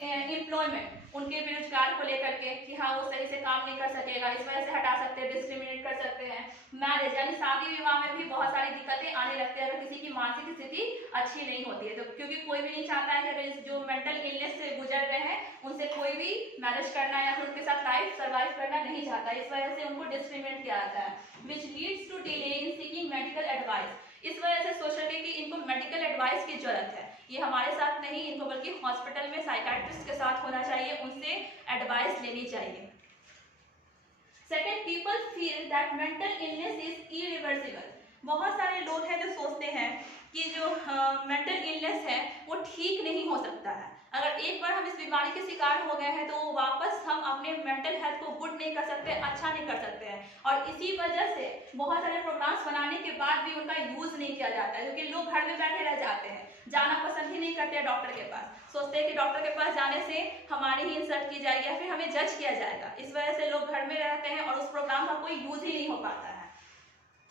एम्प्लॉयमेंट, उनके बेरोजगार को लेकर के कि हाँ वो सही से काम नहीं कर सकेगा, इस वजह से हटा सकते हैं, डिस्क्रिमिनेट कर सकते हैं। मैरिज यानी शादी विवाह में भी बहुत सारी दिक्कतें आने लगती है अगर किसी की मानसिक स्थिति अच्छी नहीं होती है तो, क्योंकि कोई भी नहीं चाहता है कि अगर जो मेंटल इलनेस से गुजर रहे हैं उनसे कोई भी मैरिज करना या फिर उनके साथ लाइफ सर्वाइव करना नहीं चाहता, इस वजह से उनको डिस्क्रिमिनेट किया जाता है। Which leads to delay in seeking medical advice. इस वजह से सोचते कि इनको मेडिकल एडवाइस की जरूरत है, ये हमारे साथ नहीं, इनको बल्कि हॉस्पिटल में साइकाट्रिस्ट के साथ होना चाहिए, उनसे एडवाइस लेनी चाहिए। Second, people feel that mental illness is irreversible. बहुत सारे लोग हैं जो सोचते हैं कि जो मेंटल इलनेस है वो ठीक नहीं हो सकता है। अगर एक बार हम इस बीमारी के शिकार हो गए हैं तो वापस हम अपने मेंटल हेल्थ को गुड नहीं कर सकते, अच्छा नहीं कर सकते हैं। और इसी वजह से बहुत सारे प्रोग्राम्स बनाने के बाद भी उनका यूज नहीं किया जाता है, क्योंकि लोग घर में बैठे रह जाते हैं, जाना पसंद ही नहीं करते डॉक्टर के पास, सोचते हैं कि डॉक्टर के पास जाने से हमारी ही इंसल्ट की जाएगी या फिर हमें जज किया जाएगा। इस वजह से लोग घर में रहते हैं और उस प्रोग्राम का कोई यूज ही नहीं हो पाता है।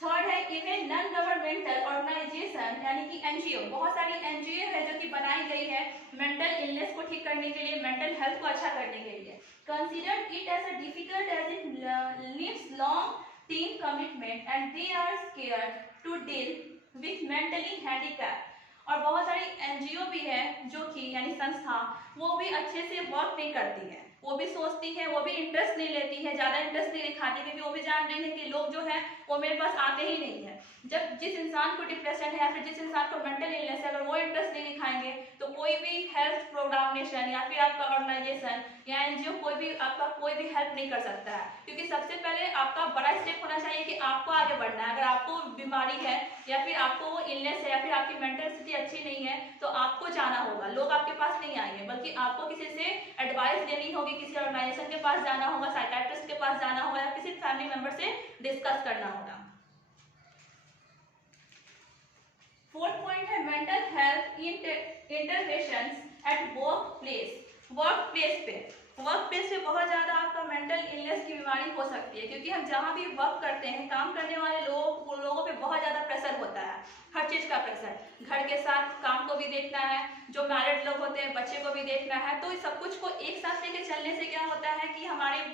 थर्ड है, इवन नॉन गवर्नमेंटल ऑर्गेनाइजेशन यानी कि एनजीओ, बहुत सारी एनजीओ है जो कि बनाई गई है मेंटल इलनेस को ठीक करने के लिए, मेंटल हेल्थ को अच्छा करने के लिए। Considered it as a difficult as it needs long term commitment and they are scared to deal with mentally handicap. और बहुत सारी एनजीओ भी है जो कि यानी संस्था, वो भी अच्छे से वर्क नहीं करती है, वो भी सोचती है, वो भी इंटरेस्ट नहीं लेती है, ज़्यादा इंटरेस्ट नहीं दिखाती, क्योंकि वो भी जान रही है कि लोग जो है वो मेरे पास आते ही नहीं है। जब जिस इंसान को डिप्रेशन है या फिर जिस इंसान को मेंटल इलनेस है, अगर वो इंटरेस्ट नहीं दिखाएंगे तो कोई भी हेल्थ प्रोग्रामेशन या फिर आपका ऑर्गेनाइजेशन या एनजीओ कोई भी आपका कोई भी हेल्प नहीं कर सकता है। क्योंकि सबसे पहले आपका बड़ा स्टेप होना चाहिए कि आपको आगे बढ़ना है। अगर आपको बीमारी है या फिर आपको वो इलनेस है या फिर आपकी मेंटल स्थिति अच्छी नहीं है तो आपको जाना होगा, लोग आपके पास नहीं आएंगे, बल्कि आपको किसी से एडवाइस लेनी होगी, किसी ऑर्गेनाइजेशन के पास जाना होगा, साइकाट्रिस्ट के पास जाना होगा या किसी फैमिली मेंबर से डिस्कस करना होगा। फोर्थ पॉइंट है mental health interventions at work place. Work place पे वर्क प्लेस पे बहुत ज़्यादा आपका मेंटल इलनेस की बीमारी हो सकती है, क्योंकि हम जहाँ भी वर्क करते हैं, काम करने वाले लोगों पे बहुत ज़्यादा प्रेशर होता है, हर चीज़ का प्रेशर। घर के साथ काम को भी देखना है, जो मैरिड लोग होते हैं बच्चे को भी देखना है, तो इस सब कुछ को एक साथ लेके चलने से क्या होता है कि हमारे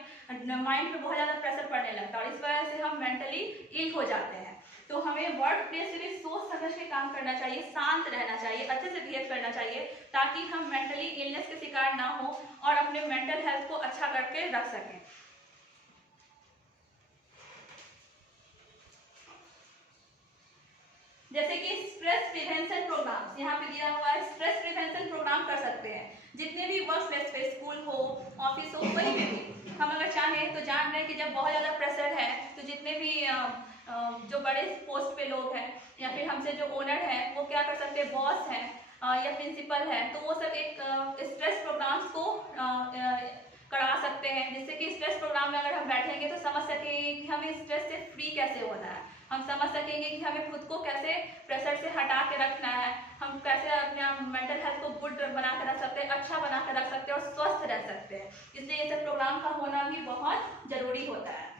माइंड पे बहुत ज़्यादा प्रेशर पड़ने लगता है और इस वजह से हम मेंटली इल हो जाते हैं। तो हमें वर्क प्लेस से भी सोच समझ के काम करना चाहिए, शांत रहना चाहिए, अच्छे से बिहेव करना चाहिए, ताकि हम मेंटली इलनेस के शिकार ना हो और अपने मेंटल हेल्थ को अच्छा करके रख सकें। जैसे कि स्ट्रेस प्रिवेंशन प्रोग्राम यहाँ पे दिया हुआ है, स्ट्रेस प्रिवेंशन प्रोग्राम कर सकते हैं जितने भी वर्क प्लेस पे, स्कूल हो, ऑफिस हो, कहीं भी हम अगर चाहें तो जान रहे हैं कि जब बहुत ज़्यादा प्रेशर है तो जितने भी जो बड़े पोस्ट पे लोग हैं या फिर हमसे जो ओनर है वो क्या कर सकते हैं, बॉस है या प्रिंसिपल है, तो वो सब एक स्ट्रेस प्रोग्राम्स को करा सकते हैं, जिससे कि स्ट्रेस प्रोग्राम में अगर हम बैठेंगे तो समझ सकेंगे कि हमें स्ट्रेस से फ्री कैसे होना है, हम समझ सकेंगे कि हमें खुद को कैसे प्रेशर से हटा के रखना है, हम कैसे अपने मेंटल हेल्थ को गुड बना के रख सकते हैं, अच्छा बना के रख सकते हैं और स्वस्थ रह सकते हैं। इसलिए ये सब प्रोग्राम का होना भी बहुत जरूरी होता है।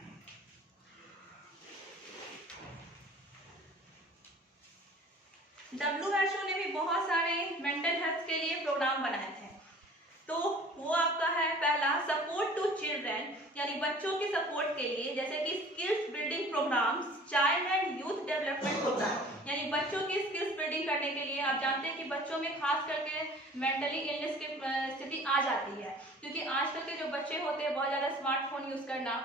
WHO ने भी बहुत सारे मेंटल हेल्थ के लिए प्रोग्राम बनाए थे, तो वो आपका है पहला सपोर्ट टू चिल्ड्रन, यानी बच्चों के सपोर्ट के लिए, जैसे कि skills building programmes, child and youth development programme, यानी बच्चों की स्किल्स बिल्डिंग करने के लिए। आप जानते हैं कि बच्चों में खास करके मेंटली इलनेस की स्थिति आ जाती है, क्योंकि आजकल के जो बच्चे होते हैं बहुत ज़्यादा स्मार्टफोन यूज़ करना,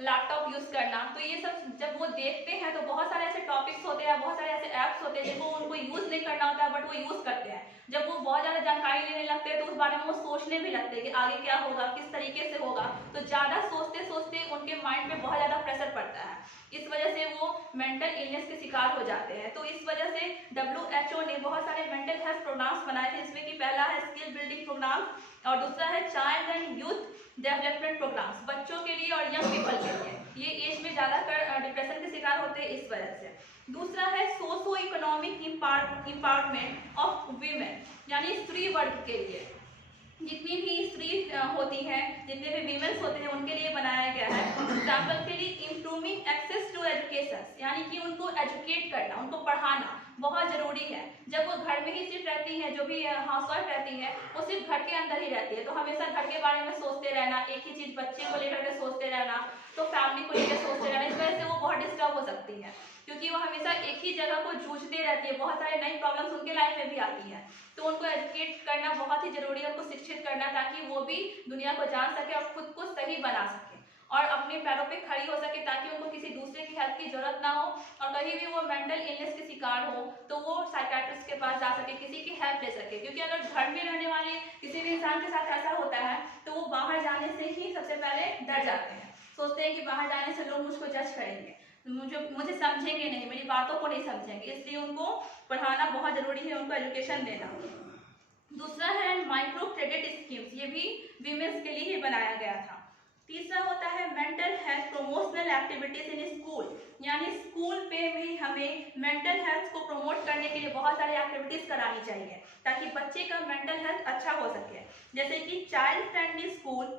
लैपटॉप यूज़ करना, तो ये सब जब वो देखते हैं तो बहुत सारे ऐसे टॉपिक्स होते हैं, बहुत सारे ऐसे ऐप्स होते हैं जिनको उनको यूज़ नहीं करना होता है बट वो यूज़ करते हैं। जब वो बहुत ज़्यादा जानकारी लेने लगते हैं तो उस बारे में वो सोचने भी लगते हैं कि आगे क्या होगा, किस तरीके से होगा, तो ज़्यादा सोचते सोचते उनके माइंड पे बहुत ज़्यादा प्रेशर पड़ता है, इस वजह से वो मेंटल इलनेस के शिकार हो जाते हैं। तो इस वजह से WHO ने बहुत सारे मेंटल हेल्थ प्रोग्राम्स बनाए थे, जिसमें कि पहला है स्किल बिल्डिंग प्रोग्राम और दूसरा है child and youth development programmes, बच्चों के लिए और यंग पीपल के लिए, ये एज में ज़्यादातर डिप्रेशन के शिकार होते हैं इस वजह से। दूसरा है socio economic empowerment of women, यानी स्त्री वर्ग के लिए, जितनी भी स्त्री होती हैं, जितने भी वीमेन्स होते हैं उनके लिए बनाया गया है। एग्जाम्पल के लिए इम्प्रूविंग एक्सेस टू एजुकेशन, यानी कि उनको एजुकेट करना, उनको पढ़ाना बहुत ज़रूरी है। जब वो घर में ही सिर्फ रहती हैं, जो भी हाउसवाइफ रहती है वो सिर्फ घर के अंदर ही रहती है, तो हमेशा घर के बारे में सोचते रहना, एक ही चीज़ बच्चे को लेकर के सोचते रहना, तो फैमिली को लेकर सोचते रहना, इस वजह से वो बहुत डिस्टर्ब हो सकती है, क्योंकि वो हमेशा एक ही जगह को जूझते रहती है, बहुत सारे नई प्रॉब्लम्स उनके लाइफ में भी आती है। तो उनको एजुकेट करना बहुत ही जरूरी है, उनको शिक्षित करना, ताकि वो भी दुनिया को जान सके और खुद को सही बना सके और अपने पैरों पे खड़ी हो सके, ताकि उनको किसी दूसरे की हेल्प की जरूरत ना हो और कहीं भी वो मेंटल इलनेस के शिकार हो तो वो साइकियाट्रिस्ट के पास जा सके, किसी की हेल्प ले सके। क्योंकि अगर घर में रहने वाले किसी भी इंसान के साथ ऐसा होता है तो वो बाहर जाने से ही सबसे पहले डर जाते हैं, सोचते हैं कि बाहर जाने से लोग मुझको जज करेंगे, मुझे समझेंगे नहीं, मेरी बातों को नहीं समझेंगे, इसलिए उनको पढ़ाना बहुत जरूरी है, उनको एजुकेशन देना। दूसरा है माइक्रो क्रेडिट स्कीम्स, ये भी वीमेंस के लिए ही बनाया गया था। तीसरा होता है mental health promotional activities in school, यानी स्कूल पे भी हमें मेंटल हेल्थ को प्रमोट करने के लिए बहुत सारी एक्टिविटीज करानी चाहिए, ताकि बच्चे का मेंटल हेल्थ अच्छा हो सके, जैसे कि child friendly school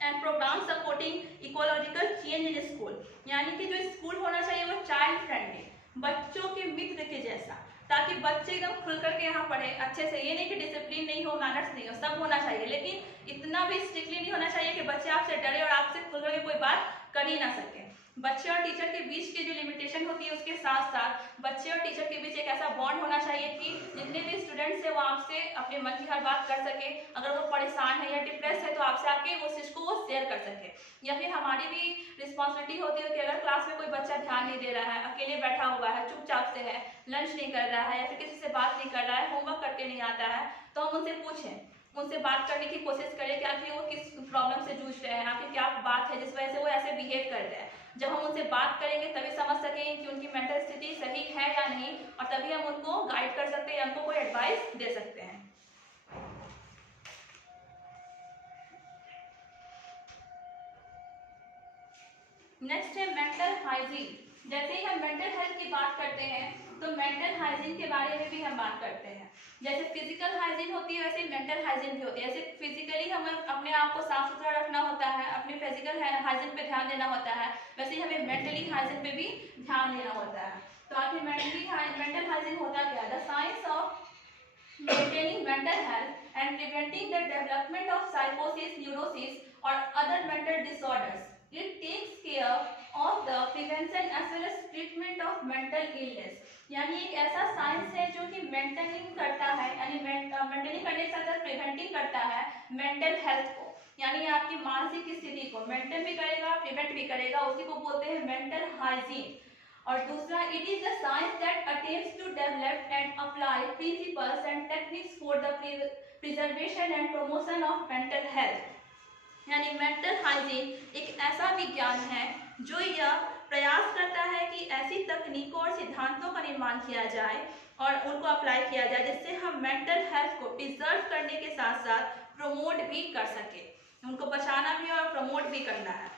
and programme supporting ecological change in school, यानी कि जो स्कूल होना चाहिए वो चाइल्ड फ्रेंडली, बच्चों के मित्र के जैसा, ताकि बच्चे एकदम खुल करके यहाँ पढ़े अच्छे से। ये नहीं कि डिसिप्लिन नहीं हो, मैनर्स नहीं हो, सब होना चाहिए, लेकिन इतना भी स्ट्रिक्टली नहीं होना चाहिए कि बच्चे आपसे डरे और आपसे खुल करके कोई बात कर ही ना सके। बच्चे और टीचर के बीच की जो लिमिटेशन होती है उसके साथ साथ बच्चे और टीचर के बीच एक ऐसा बॉन्ड होना चाहिए कि जितने भी स्टूडेंट्स हैं वो आपसे अपने मन की हर बात कर सके, अगर वो परेशान है या डिप्रेस है तो आपसे आके वो चीज़ को वो शेयर कर सके। या फिर हमारी भी रिस्पॉन्सिबिलिटी होती है कि अगर क्लास में कोई बच्चा ध्यान नहीं दे रहा है, अकेले बैठा हुआ है, चुपचाप से है, लंच नहीं कर रहा है या फिर किसी से बात नहीं कर रहा है, होमवर्क करके नहीं आता है, तो हम उनसे पूछें, उनसे बात करने की कोशिश करें कि आखिर वो किस प्रॉब्लम से जूझ रहे हैं, आखिर क्या बात है जिस वजह से वो ऐसे बिहेव कर रहे हैं। जब हम उनसे बात करेंगे तभी समझ सकेंगे कि उनकी मेंटल स्थिति सही है या नहीं, और तभी हम उनको गाइड कर सकते हैं या उनको कोई एडवाइस दे सकते हैं। नेक्स्ट है मेंटल हाइजीन। जैसे ही हम मेंटल हेल्थ की बात करते हैं तो मेंटल हाइजीन के बारे में भी हम बात करते हैं। जैसे फिजिकल हाइजीन होती है वैसे मेंटल हाइजीन भी होती है। जैसे फिजिकली हम अपने आप को साफ है, अपने फिजिकल हाइजीन पे ध्यान देना होता है, वैसे ही हमें मेंटली हाइजीन पे भी ध्यान देना होता है। तो आखिर मेंटल हाइजीन होता क्या है? The science of maintaining mental health and preventing the development of psychosis, neurosis or other mental disorders. It takes care of the prevention as well as treatment of mental illness. यानी एक ऐसा science है जो कि maintaining करता है, यानी maintaining करने के साथ साथ प्रिवेंटिंग करता है मेंटल हेल्थ को, यानी आपकी मानसिक स्थिति को मेंटेन भी करेगा, प्रिवेंट भी करेगा, उसी को बोलते हैं मेंटल हाइजीन। और दूसरा, it is the science that attempts to develop and apply principles and techniques for the preservation and promotion of mental health. यानी मेंटल हाइजीन एक ऐसा विज्ञान है जो यह प्रयास करता है कि ऐसी तकनीकों और सिद्धांतों का निर्माण किया जाए और उनको अप्लाई किया जाए जिससे हम मेंटल हेल्थ को प्रिजर्व करने के साथ साथ प्रमोट भी कर सके, उनको बचाना भी और प्रमोट भी करना है।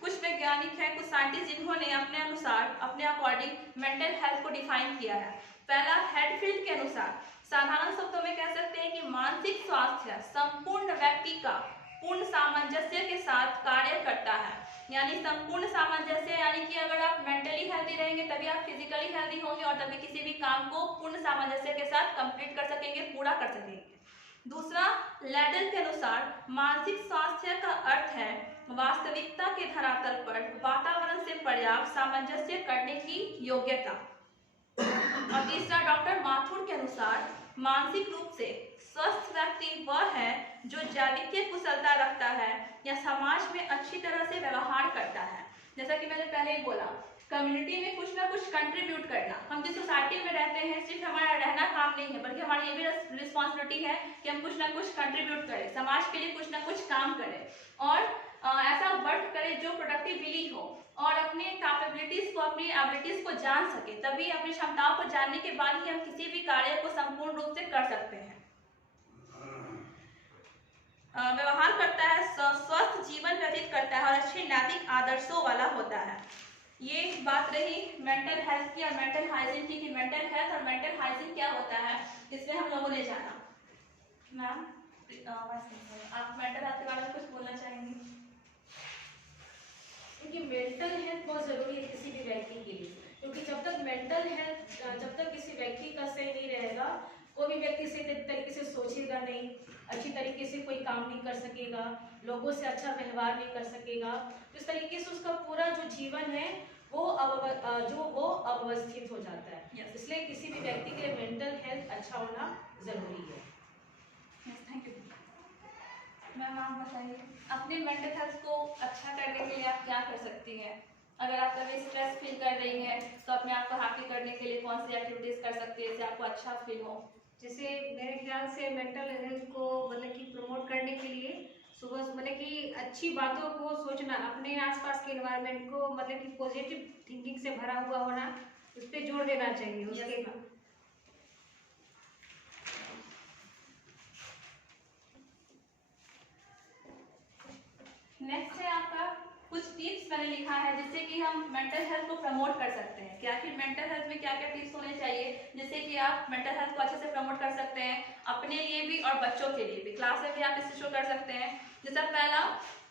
कुछ वैज्ञानिक हैं, कुछ साइंटिस्ट जिन्होंने अपने अनुसार, अपने अकॉर्डिंग मेंटल हेल्थ को डिफाइन किया है। पहला, हेडफील्ड के अनुसार साधारण शब्दों में कह सकते हैं कि मानसिक स्वास्थ्य संपूर्ण व्यक्ति का पूर्ण सामंजस्य के साथ कार्य करता है। यानी संपूर्ण सामंजस्य, यानी कि अगर आप मेंटली हेल्दी रहेंगे तभी आप फिजिकली हेल्दी होंगे और तभी किसी भी काम को पूर्ण सामंजस्य के साथ कंप्लीट कर सकेंगे, पूरा कर सकेंगे। दूसरा, लैडल के अनुसार मानसिक स्वास्थ्य का अर्थ है वास्तविकता के धरातल पर वातावरण से पर्याप्त सामंजस्य करने की योग्यता। और तीसरा, डॉक्टर माथुर के अनुसार मानसिक रूप से स्वस्थ व्यक्ति वह है जो जैविकीय कुशलता रखता है या समाज में अच्छी तरह से व्यवहार करता है। जैसा कि मैंने पहले ही बोला, कम्युनिटी में कुछ ना कुछ कंट्रीब्यूट करना। हम जिस सोसाइटी में रहते हैं सिर्फ हमारा रहना काम नहीं है, बल्कि हमारी ये भी रिस्पॉन्सिबिलिटी है कि हम कुछ ना कुछ कंट्रीब्यूट करें, समाज के लिए कुछ ना कुछ काम करें और ऐसा वर्क करें जो प्रोडक्टिवली हो और अपने कैपेबिलिटीज को, अपनी एबिलिटीज को जान सके। तभी अपनी क्षमताओं को जानने के बाद ही हम किसी भी कार्य को संपूर्ण रूप से कर सकते हैं। व्यवहार करता है, स्वस्थ जीवन व्यतीत करता है और अच्छे नैतिक आदर्शों वाला होता है। ये बात रही मेंटल हेल्थ की और मेंटल हाइजीन की कि मेंटल हेल्थ और मेंटल हाइजीन क्या होता है, इसमें हम लोगों ने जाना। मैम, आप मेंटल हेल्थ के बारे में कुछ बोलना चाहेंगी? क्योंकि मेंटल हेल्थ बहुत ज़रूरी है किसी भी व्यक्ति के लिए, क्योंकि जब तक मेंटल हेल्थ, जब तक किसी व्यक्ति का सही नहीं रहेगा, कोई भी व्यक्ति सही तरीके से सोचेगा नहीं, अच्छी तरीके से कोई काम नहीं कर सकेगा, लोगों से अच्छा व्यवहार नहीं कर सकेगा। तो इस तरीके से उसका पूरा जो जीवन है वो अव्यवस्थित हो जाता है। Yes. इसलिए किसी भी व्यक्ति के लिए मेंटल हेल्थ अच्छा होना ज़रूरी है। Thank you ma'am. आप बताइए, अपने मेंटल हेल्थ को अच्छा करने के लिए आप क्या कर सकती हैं? अगर आप कभी स्ट्रेस फील कर रही हैं तो अपने आप को हैप्पी करने के लिए कौन सी एक्टिविटीज कर सकती है जिससे आपको अच्छा फील हो? जैसे मेरे ख्याल से मेंटल हेल्थ को मतलब कि प्रमोट करने के लिए सुबह मतलब कि अच्छी बातों को सोचना, अपने आसपास के एनवायरनमेंट को मतलब कि पॉजिटिव थिंकिंग से भरा हुआ होना, उस पर जोर देना चाहिए। उसके नेक्स्ट है आपका कुछ टिप्स मैंने लिखा है जिससे कि हम मेंटल हेल्थ को प्रमोट कर सकते हैं। क्या कि मेंटल हेल्थ में क्या क्या टिप्स होने चाहिए जिससे कि आप मेंटल हेल्थ को अच्छे से प्रमोट कर सकते हैं, अपने लिए भी और बच्चों के लिए भी। क्लास में भी आप इसे शो कर सकते हैं। जैसा पहला,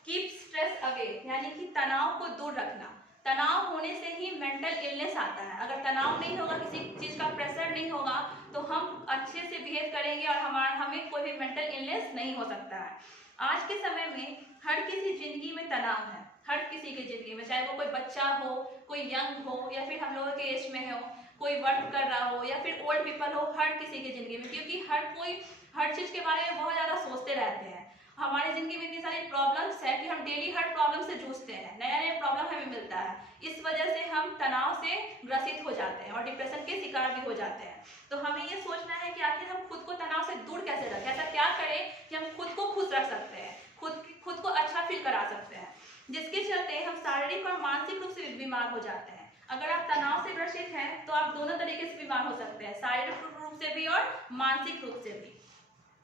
कीप स्ट्रेस अवे, यानी कि तनाव को दूर रखना। तनाव होने से ही मेंटल इलनेस आता है। अगर तनाव नहीं होगा, किसी चीज का प्रेशर नहीं होगा, तो हम अच्छे से बिहेव करेंगे और हमें कोई भी मेंटल इलनेस नहीं हो सकता है। आज के समय में हर किसी जिंदगी में तनाव है, हर किसी की जिंदगी में, चाहे वो कोई बच्चा हो, कोई यंग हो या फिर हम लोगों के एज में हो, कोई वर्क कर रहा हो या फिर ओल्ड पीपल हो, हर किसी की जिंदगी में, क्योंकि हर कोई हर चीज के बारे में बहुत ज्यादा सोचते रहते हैं। हमारी जिंदगी में इतनी सारी प्रॉब्लम्स है कि हम डेली हर प्रॉब्लम से जूझते हैं, नया नया प्रॉब्लम हमें मिलता है। इस वजह से हम तनाव से ग्रसित हो जाते हैं और डिप्रेशन के शिकार भी हो जाते हैं। तो हमें ये सोचना है कि आखिर हम खुद को तनाव से दूर कैसे रखें, ऐसा क्या करें कि हम खुद को खुश रख सकते हैं, खुद को अच्छा फील करा सकते हैं, जिसके चलते हम शारीरिक और मानसिक रूप से बीमार हो जाते हैं। अगर आप तनाव से ग्रसित हैं तो आप दोनों तरीके से बीमार हो सकते हैं, शारीरिक रूप से भी और मानसिक रूप से भी।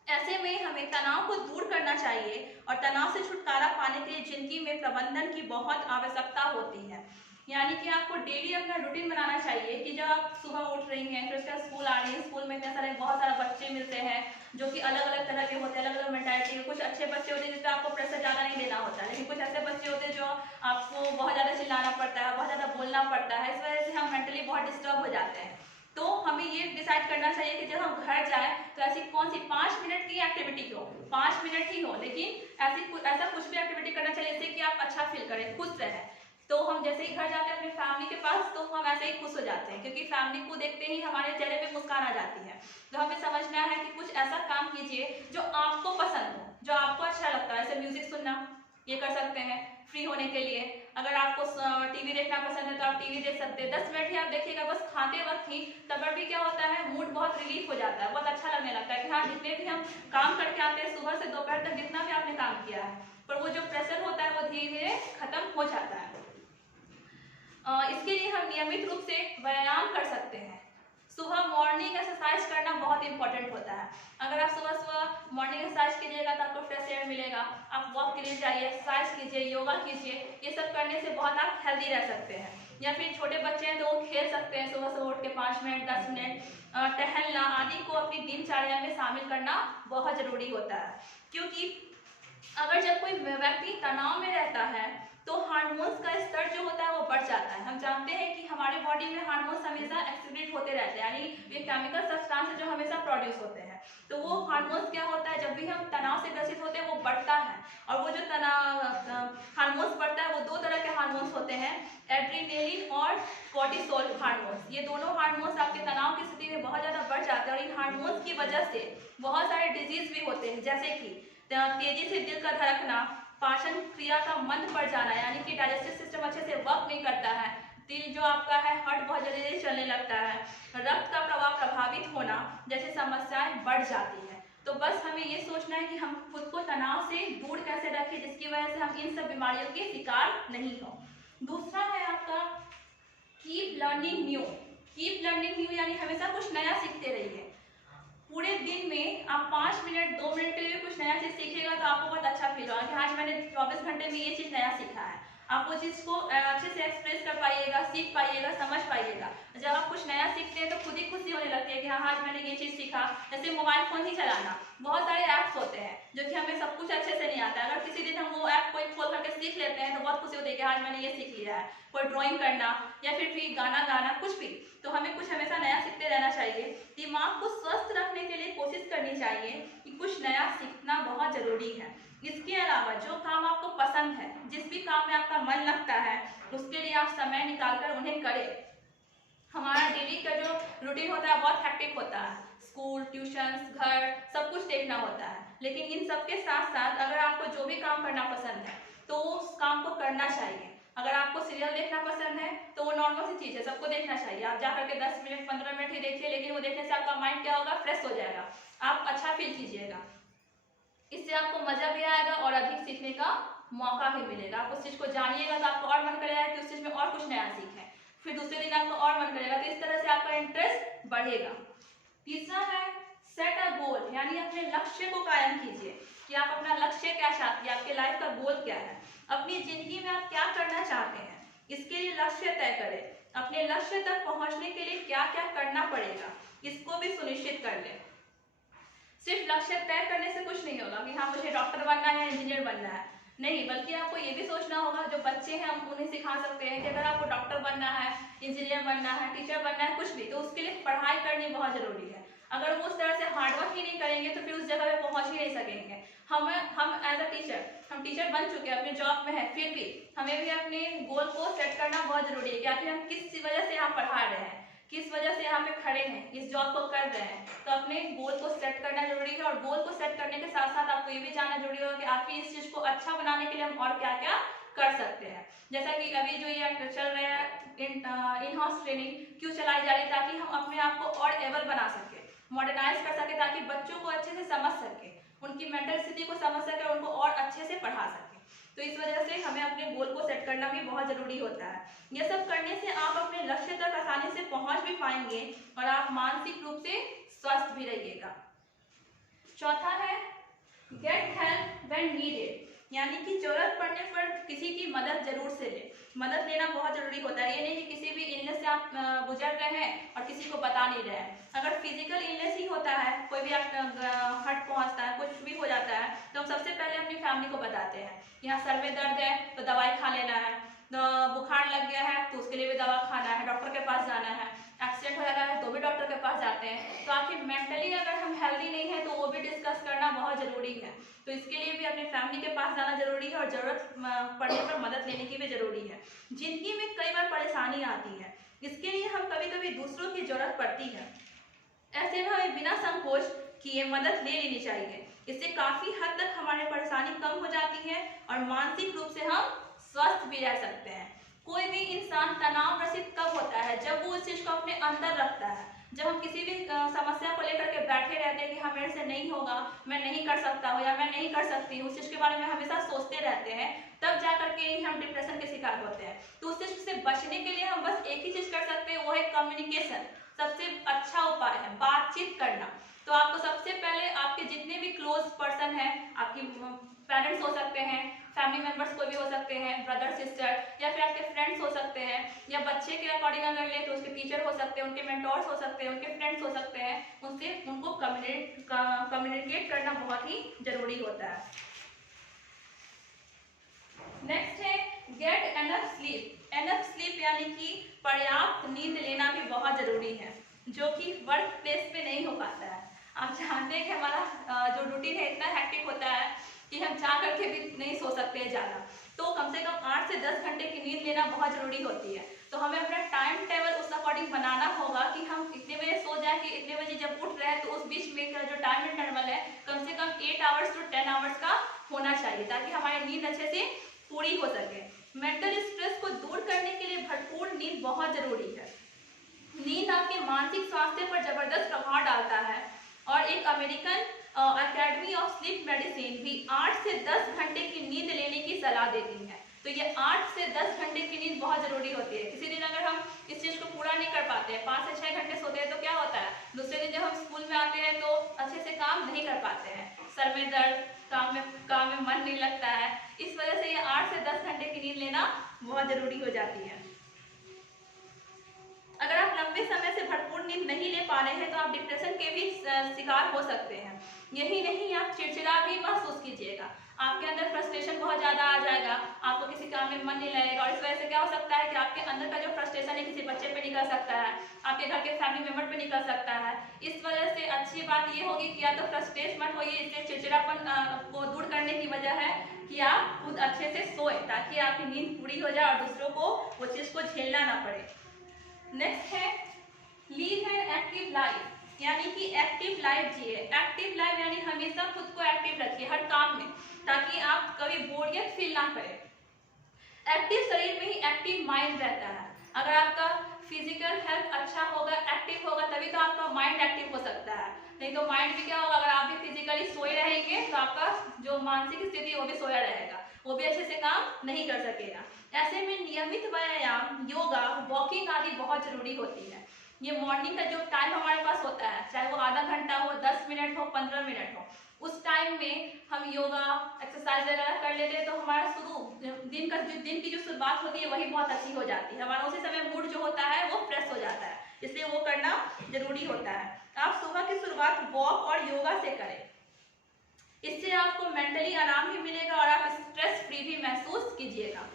ऐसे में हमें तनाव को दूर करना चाहिए और तनाव से छुटकारा पाने के लिए जिंदगी में प्रबंधन की बहुत आवश्यकता होती है। यानी कि आपको डेली अपना रूटीन बनाना चाहिए कि जब आप सुबह उठ रही हैं, फिर उसका स्कूल आ रही हैं, स्कूल में इतने सारे बहुत सारे बच्चे मिलते हैं जो कि अलग अलग तरह के होते हैं, अलग अलग मेंटालिटी के। कुछ अच्छे बच्चे होते हैं जिस पर आपको प्रेशर ज़्यादा नहीं देना होता है, लेकिन कुछ ऐसे बच्चे होते हैं जो आपको बहुत ज़्यादा चिल्लाना पड़ता है, बहुत ज़्यादा बोलना पड़ता है। इस वजह से हम मेंटली बहुत डिस्टर्ब हो जाते हैं। तो हमें ये डिसाइड करना चाहिए कि जब हम घर जाएं तो ऐसी कौन सी 5 मिनट की एक्टिविटी हो, 5 मिनट ही हो, लेकिन ऐसा कुछ भी एक्टिविटी करना चाहिए जिससे कि आप अच्छा फील करें, खुश रहें। तो हम जैसे ही घर जाते हैं अपनी फैमिली के पास तो हम ऐसे ही खुश हो जाते हैं, क्योंकि फैमिली को देखते ही हमारे चेहरे पे मुस्कान आ जाती है। तो हमें समझना है कि कुछ ऐसा काम कीजिए जो आपको पसंद हो, जो आपको अच्छा लगता है। जैसे म्यूजिक सुनना, ये कर सकते हैं फ्री होने के लिए। अगर आपको टीवी देखना पसंद है तो आप टीवी देख सकते हैं, 10 मिनट ही आप देखिएगा बस खाते वक्त ही, तब भी क्या होता है मूड बहुत रिलीफ हो जाता है, बहुत अच्छा लगने लगता है कि हाँ जितने भी हम काम करके आते हैं सुबह से दोपहर तक जितना भी आपने काम किया है, पर वो जो प्रेशर होता है वो धीरे धीरे खत्म हो जाता है। इसके लिए हम नियमित रूप से व्यायाम कर सकते हैं। सुबह मॉर्निंग एक्सरसाइज करना बहुत इंपॉर्टेंट होता है। अगर आप सुबह सुबह मॉर्निंग एक्सरसाइज कीजिएगा तो आपको फ्रेश एयर मिलेगा। आप वॉक के लिए जाइए, एक्सरसाइज कीजिए, योगा कीजिए, ये सब करने से बहुत आप हेल्दी रह सकते हैं। या फिर छोटे बच्चे हैं तो वो खेल सकते हैं, सुबह सुबह उठ के 5 मिनट 10 मिनट टहलना आदि को अपनी दिनचर्या में शामिल करना बहुत जरूरी होता है। क्योंकि अगर जब कोई व्यक्ति तनाव में रहता है तो हार्मोन्स का स्तर जो होता है वो बढ़ जाता है। हम जानते हैं कि हमारे बॉडी में हार्मोन्स हमेशा एक्सीक्रेट होते रहते हैं, यानी वे केमिकल सब्सटेंस है जो हमेशा प्रोड्यूस होते हैं। तो वो हार्मोन्स क्या होता है, जब भी हम तनाव से ग्रसित होते हैं वो बढ़ता है। और वो जो तनाव हार्मोन्स बढ़ता है वो 2 तरह के हार्मोन्स होते हैं, एड्रेनलिन और कोर्टिसोल हार्मोन्स। ये दोनों हार्मोन्स आपके तनाव की स्थिति में बहुत ज्यादा बढ़ जाते हैं और इन हार्मोन्स की वजह से बहुत सारे डिजीज भी होते हैं, जैसे कि तेजी से दिल का धड़कना, पाचन क्रिया का मंद पड़ जाना, यानी कि डाइजेस्टिव सिस्टम अच्छे से वर्क नहीं करता है, दिल जो आपका है हार्ट बहुत जल्दी चलने लगता है, रक्त का प्रवाह प्रभावित होना जैसी समस्याएं बढ़ जाती है। तो बस हमें ये सोचना है कि हम खुद को तनाव से दूर कैसे रखें जिसकी वजह से हम इन सब बीमारियों के शिकार नहीं हो। दूसरा है आपका keep learning new. Keep learning new यानी हमेशा कुछ नया सीखते रहिए। पूरे दिन में आप 5 मिनट 2 मिनट के लिए कुछ नया चीज सीखिएगा तो आपको बहुत अच्छा फील होगा कि आज मैंने 24 घंटे में ये चीज नया सीखा है। आप वो चीज को अच्छे से एक्सप्रेस कर पाइएगा, सीख पाइएगा, समझ पाइएगा। जब आप कुछ नया सीखते हैं तो खुद ही खुशी होने लगती है कि हाँ आज मैंने ये चीज सीखा। जैसे मोबाइल फोन ही चलाना, बहुत सारे ऐप्स होते हैं जो कि हमें सब कुछ अच्छे से नहीं आता है। अगर किसी दिन हम वो ऐप कोई खोल करके सीख लेते हैं तो बहुत खुशी होती है कि आज मैंने ये सीख लिया है। कोई ड्राइंग करना या फिर गाना गाना, कुछ भी, तो हमें कुछ हमेशा नया सीखते रहना चाहिए। दिमाग को स्वस्थ रखने के लिए कोशिश करनी चाहिए कि कुछ नया सीखना बहुत जरूरी है। इसके अलावा जो काम आपको पसंद है, जिस भी काम में आपका मन लगता है, उसके लिए आप समय निकालकर उन्हें करें। हमारा डेली का जो रूटीन होता है बहुत हेक्टिक होता है, स्कूल, ट्यूशन, घर, सब कुछ देखना होता है, लेकिन इन सब के साथ साथ अगर आपको जो भी काम करना पसंद है तो उस काम को करना चाहिए। अगर आपको सीरियल देखना पसंद है तो वो नॉर्मल सी चीज है, सबको देखना चाहिए। आप जाकर के 10 मिनट 15 मिनट ही देखिए, लेकिन वो देखने से आपका माइंड क्या होगा, फ्रेश हो जाएगा, आप अच्छा फील कीजिएगा। इससे आपको मजा भी आएगा और अधिक सीखने का मौका भी मिलेगा। आप उस चीज को जानिएगा तो आपको और मन करेगा कि उस चीज में और कुछ नया सीखें, फिर दूसरे दिन आपको और मन करेगा, तो इस तरह से आपका इंटरेस्ट बढ़ेगा। तीसरा है सेट अ गोल, यानी अपने लक्ष्य को कायम कीजिए कि आप अपना लक्ष्य क्या चाहते हैं, आपके लाइफ का गोल क्या है, अपनी जिंदगी में आप क्या करना चाहते हैं, इसके लिए लक्ष्य तय करें। अपने लक्ष्य तक पहुंचने के लिए क्या क्या करना पड़ेगा इसको भी सुनिश्चित कर लें। सिर्फ लक्ष्य तय करने से कुछ नहीं होगा कि हाँ मुझे डॉक्टर बनना है, इंजीनियर बनना है, नहीं, बल्कि आपको ये भी सोचना होगा। जो बच्चे हैं हम उन्हें सिखा सकते हैं कि अगर आपको डॉक्टर बनना है, इंजीनियर बनना है, टीचर बनना है, कुछ भी, तो उसके लिए पढ़ाई करनी बहुत जरूरी है। अगर वो उस तरह से हार्डवर्क ही नहीं करेंगे तो फिर उस जगह पे पहुंच ही नहीं सकेंगे। हम एज अ टीचर, हम टीचर बन चुके हैं, अपने जॉब में है, फिर भी हमें भी अपने गोल को सेट करना बहुत जरूरी है कि आखिर हम किस वजह से यहाँ पढ़ा रहे हैं, किस वजह से यहाँ पे खड़े हैं, इस जॉब को कर रहे हैं। तो अपने गोल को सेट करना जरूरी है और गोल को सेट करने के साथ साथ आपको ये भी जानना जरूरी होगा कि आखिर इस चीज को अच्छा बनाने के लिए हम और क्या क्या कर सकते हैं। जैसा कि अभी जो ये चल रहा है इन हाउस ट्रेनिंग क्यों चलाई जा रही है, ताकि हम अपने आप को और एबल बना सके, मॉडर्नाइज कर सके, ताकि बच्चों को अच्छे से समझ सके, उनकी मेंटल स्थिति को समझ सके और उनको और अच्छे से पढ़ा सके। तो इस वजह से हमें अपने गोल को सेट करना भी बहुत जरूरी होता है। यह सब करने से आप अपने लक्ष्य तक आसानी से पहुंच भी पाएंगे और आप मानसिक रूप से स्वस्थ भी रहिएगा। चौथा है गेट हेल्प व्हेन नीडेड, यानी कि जरूरत पड़ने पर किसी की मदद जरूर से ले। मदद लेना बहुत जरूरी होता है। ये नहीं कि किसी भी इलनेस से आप गुजर रहे हैं और किसी को बता नहीं रहे हैं। अगर फिजिकल इलनेस ही होता है, कोई भी हट पहुंचता है, कुछ भी हो जाता है, तो हम सबसे पहले अपनी फैमिली को बताते हैं। यहाँ सर में दर्द है तो दवाई खा लेना है, बुखार लग गया है तो उसके लिए भी दवा खाना है, डॉक्टर के पास जाना है, एक्सीडेंट हो जाता है तो भी डॉक्टर के पास जाते हैं। तो आखिर मेंटली अगर हम हेल्दी नहीं है तो वो भी डिस्कस करना बहुत जरूरी है। तो इसके लिए भी अपने फैमिली के पास जाना जरूरी है और जरूरत पड़ने पर मदद लेने की भी जरूरी है। जिंदगी में कई बार परेशानी आती है, इसके लिए हम कभी कभी दूसरों की जरूरत पड़ती है। ऐसे में हमें बिना संकोच किए मदद ले लेनी चाहिए। इससे काफी हद तक हमारी परेशानी कम हो जाती है और मानसिक रूप से हम स्वस्थ भी रह सकते हैं। कोई भी इंसान तनाव ग्रसित कब होता है? जब वो उस चीज को अपने अंदर रखता है। जब हम किसी भी समस्या को लेकर के बैठे रहते हैं कि हाँ मेरे से नहीं होगा, मैं नहीं कर सकता हूँ या मैं नहीं कर सकती हूँ, उस चीज के बारे में हमेशा सोचते रहते हैं, तब जा करके ही हम डिप्रेशन के शिकार होते हैं। तो उस चीज से बचने के लिए हम बस एक ही चीज कर सकते हैं, वो है कम्युनिकेशन। सबसे अच्छा उपाय है बातचीत करना। तो आपको सबसे पहले आपके जितने भी क्लोज पर्सन हैं, आपकी पेरेंट्स हो सकते हैं, फैमिली मेंबर्स कोई भी हो सकते हैं, ब्रदर सिस्टर, या फिर आपके फ्रेंड्स हो सकते हैं, या बच्चे के अकॉर्डिंग अगर ले तो उसके टीचर हो सकते हैं, उनके मेंटोर्स हो सकते हैं, उनके फ्रेंड्स हो सकते हैं। उनसे उनको कम्युनिकेट करना बहुत ही जरूरी होता है। नेक्स्ट है get enough sleep. Enough sleep यानी कि पर्याप्त नींद लेना भी बहुत जरूरी है, जो कि वर्क प्लेस पे नहीं हो पाता है। आप जानते हैं कि हमारा जो रूटीन है इतना हेक्टिक होता है कि हम चाह करके भी नहीं सो सकते हैं ज़्यादा। तो कम से कम 8 से 10 घंटे की नींद लेना बहुत जरूरी होती है। तो हमें अपना टाइम टेबल उस अकॉर्डिंग बनाना होगा कि हम इतने बजे सो जाए कि इतने बजे जब उठ रहे हैं तो उस बीच में का जो टाइम इंटरवल है कम से कम 8 आवर्स टू 10 आवर्स का होना चाहिए, ताकि हमारी नींद अच्छे से पूरी हो सके। मेंटल स्ट्रेस को दूर करने के लिए भरपूर नींद बहुत जरूरी है। नींद आपके मानसिक स्वास्थ्य पर जबरदस्त प्रभाव डालता है और एक American academy of sleep medicine भी 8 से 10 घंटे की नींद लेने की सलाह देती है। तो ये 8 से 10 घंटे की नींद बहुत जरूरी होती है। किसी दिन अगर हम इस चीज को पूरा नहीं कर पाते हैं, 5 से 6 घंटे सोते हैं, तो क्या होता है दूसरे दिन जब हम स्कूल में आते हैं तो अच्छे से काम नहीं कर पाते हैं, सर में दर्द, काम में मन नहीं लगता है। इस वजह से ये 8 से 10 घंटे की नींद लेना बहुत जरूरी हो जाती है। अगर आप लंबे समय से भरपूर नींद नहीं ले पा रहे हैं तो आप डिप्रेशन के भी शिकार हो सकते हैं। यही नहीं, आप चिड़चिड़ा भी महसूस कीजिएगा, आपके अंदर फ्रस्ट्रेशन बहुत ज्यादा आ जाएगा, आपको किसी काम में मन नहीं लगेगा। और इस वजह से क्या हो सकता है कि आपके अंदर का जो फ्रस्ट्रेशन है किसी बच्चे पे निकल सकता है, आपके घर के फैमिली मेंबर पे निकल सकता है। इस वजह से अच्छी बात ये होगी कि या तो फ्रस्ट्रेट मत होइए, इससे चिड़चिड़ापन को दूर करने की वजह है कि आप खुद अच्छे से सोए, ताकि आपकी नींद पूरी हो जाए और दूसरों को वो चीज को झेलना ना पड़े। नेक्स्ट है लीव एन एक्टिव लाइफ, यानी कि एक्टिव लाइफ जिए। एक्टिव लाइफ यानी हमेशा खुद को एक्टिव रखिए हर काम में, ताकि आप कभी बोरियत फील ना करें। एक्टिव शरीर में ही एक्टिव माइंड रहता है। अगर आपका फिजिकल हेल्थ अच्छा होगा, एक्टिव होगा, तभी तो आपका माइंड एक्टिव हो सकता है। नहीं तो माइंड भी क्या होगा, अगर आप भी फिजिकली सोए रहेंगे तो आपका जो मानसिक स्थिति है वो भी सोया रहेगा, वो भी अच्छे से काम नहीं कर सकेगा। ऐसे में नियमित व्यायाम, योगा, वॉकिंग आदि बहुत जरूरी होती है। ये मॉर्निंग का जो टाइम हमारे पास होता है, चाहे वो आधा घंटा हो, 10 मिनट हो, 15 मिनट हो, उस टाइम में हम योगा एक्सरसाइज वगैरह कर लेते हैं तो हमारा दिन की जो शुरुआत होती है वही बहुत अच्छी हो जाती है। हमारा उसी समय मूड जो होता है वो फ्रेश हो जाता है, इसलिए वो करना जरूरी होता है। आप सुबह की शुरुआत वॉक और योगा से करें, इससे आपको मेंटली आराम भी मिलेगा और आप स्ट्रेस फ्री भी महसूस कीजिएगा।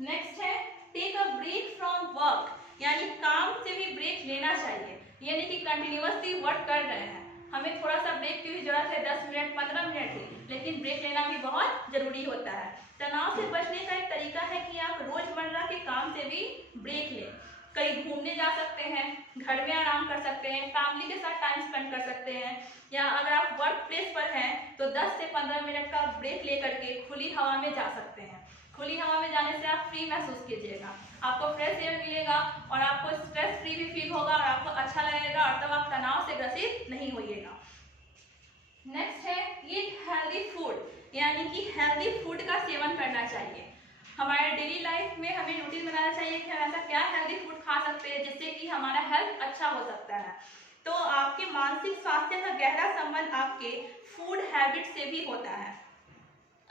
नेक्स्ट है take a break from work, यानी काम से भी ब्रेक लेना चाहिए। यानी कि कंटिन्यूअसली वर्क कर रहे हैं, हमें थोड़ा सा ब्रेक की भी जरूरत है, 10 मिनट 15 मिनट ही, लेकिन ब्रेक लेना भी बहुत जरूरी होता है। तनाव से बचने का एक तरीका है कि आप रोजमर्रा के काम से भी ब्रेक लें। कहीं घूमने जा सकते हैं, घर में आराम कर सकते हैं, फैमिली के साथ टाइम स्पेंड कर सकते हैं, या अगर आप वर्क प्लेस पर हैं तो 10 से 15 मिनट का ब्रेक लेकर के खुली हवा में जा सकते हैं। खुली हवा में जाने से आप फ्री महसूस कीजिएगा, आपको फ्रेश एयर मिलेगा और आपको स्ट्रेस फ्री भी फील होगा और आपको अच्छा लगेगा और तब आप तनाव से ग्रसित नहीं होइएगा। नेक्स्ट है ईट हेल्दी फूड, यानी कि हेल्दी फूड का सेवन करना चाहिए। हमारे डेली लाइफ में हमें रूटीन बनाना चाहिए कि हम ऐसा क्या हेल्दी फूड खा सकते हैं जिससे कि हमारा हेल्थ अच्छा हो सकता है। तो आपके मानसिक स्वास्थ्य का गहरा संबंध आपके फूड हैबिट से भी होता है।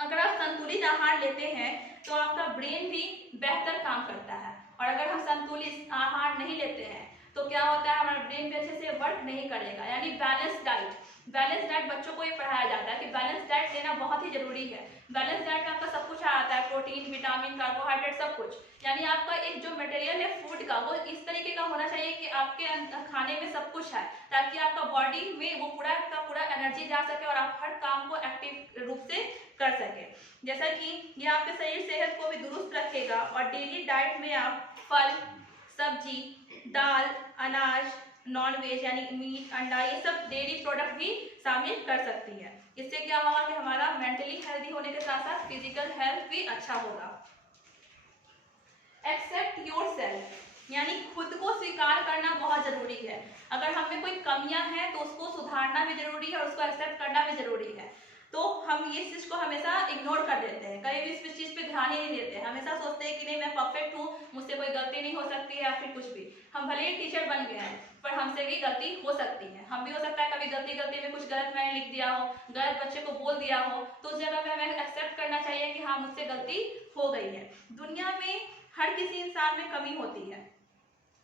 अगर आप संतुलित आहार लेते हैं तो आपका ब्रेन भी बेहतर काम करता है, और अगर हम संतुलित आहार नहीं लेते हैं तो क्या होता है, हमारा ब्रेन भी अच्छे से वर्क नहीं करेगा। यानी बैलेंस डाइट बच्चों को ये पढ़ाया जाता है कि बैलेंस डाइट लेना बहुत ही जरूरी है। बैलेंस डाइट में आपका सब कुछ आता है, प्रोटीन, विटामिन, कार्बोहाइड्रेट, सब कुछ। यानी आपका एक जो मटेरियल है फूड का, वो इस तरीके का होना चाहिए कि आपके खाने में सब कुछ है, ताकि आपका बॉडी में वो पूरा का पूरा एनर्जी जा सके और आप हर काम को एक्टिव रूप से कर सके। जैसा कि ये आपके शरीर सेहत को भी दुरुस्त रखेगा। और डेली डाइट में आप फल, सब्जी, दाल, अनाज, नॉन वेज यानी मीट, अंडा, ये सब डेयरी प्रोडक्ट भी शामिल कर सकती है। इससे क्या होगा कि हमारा मेंटली हेल्दी होने के साथ साथ फिजिकल हेल्थ भी अच्छा होगा। एक्सेप्ट योरसेल्फ, यानी खुद को स्वीकार करना बहुत जरूरी है। अगर हम में कोई कमियां हैं तो उसको सुधारना भी जरूरी है और उसको एक्सेप्ट करना भी जरूरी है। तो हम ये चीज को हमेशा इग्नोर कर देते हैं, कभी भी इस चीज पे ध्यान ही नहीं देते हैं। हमेशा सोचते हैं कि नहीं, मैं परफेक्ट हूँ, मुझसे कोई गलती नहीं हो सकती है, या फिर कुछ भी। हम भले ही टीचर बन गए हैं पर हमसे भी गलती हो सकती है। हम भी हो सकता है कभी गलती में कुछ गलत मैंने लिख दिया हो, गलत बच्चे को बोल दिया हो, तो उस जगह पे हमें एक्सेप्ट करना चाहिए कि हाँ, मुझसे गलती हो गई है। दुनिया में हर किसी इंसान में कमी होती है,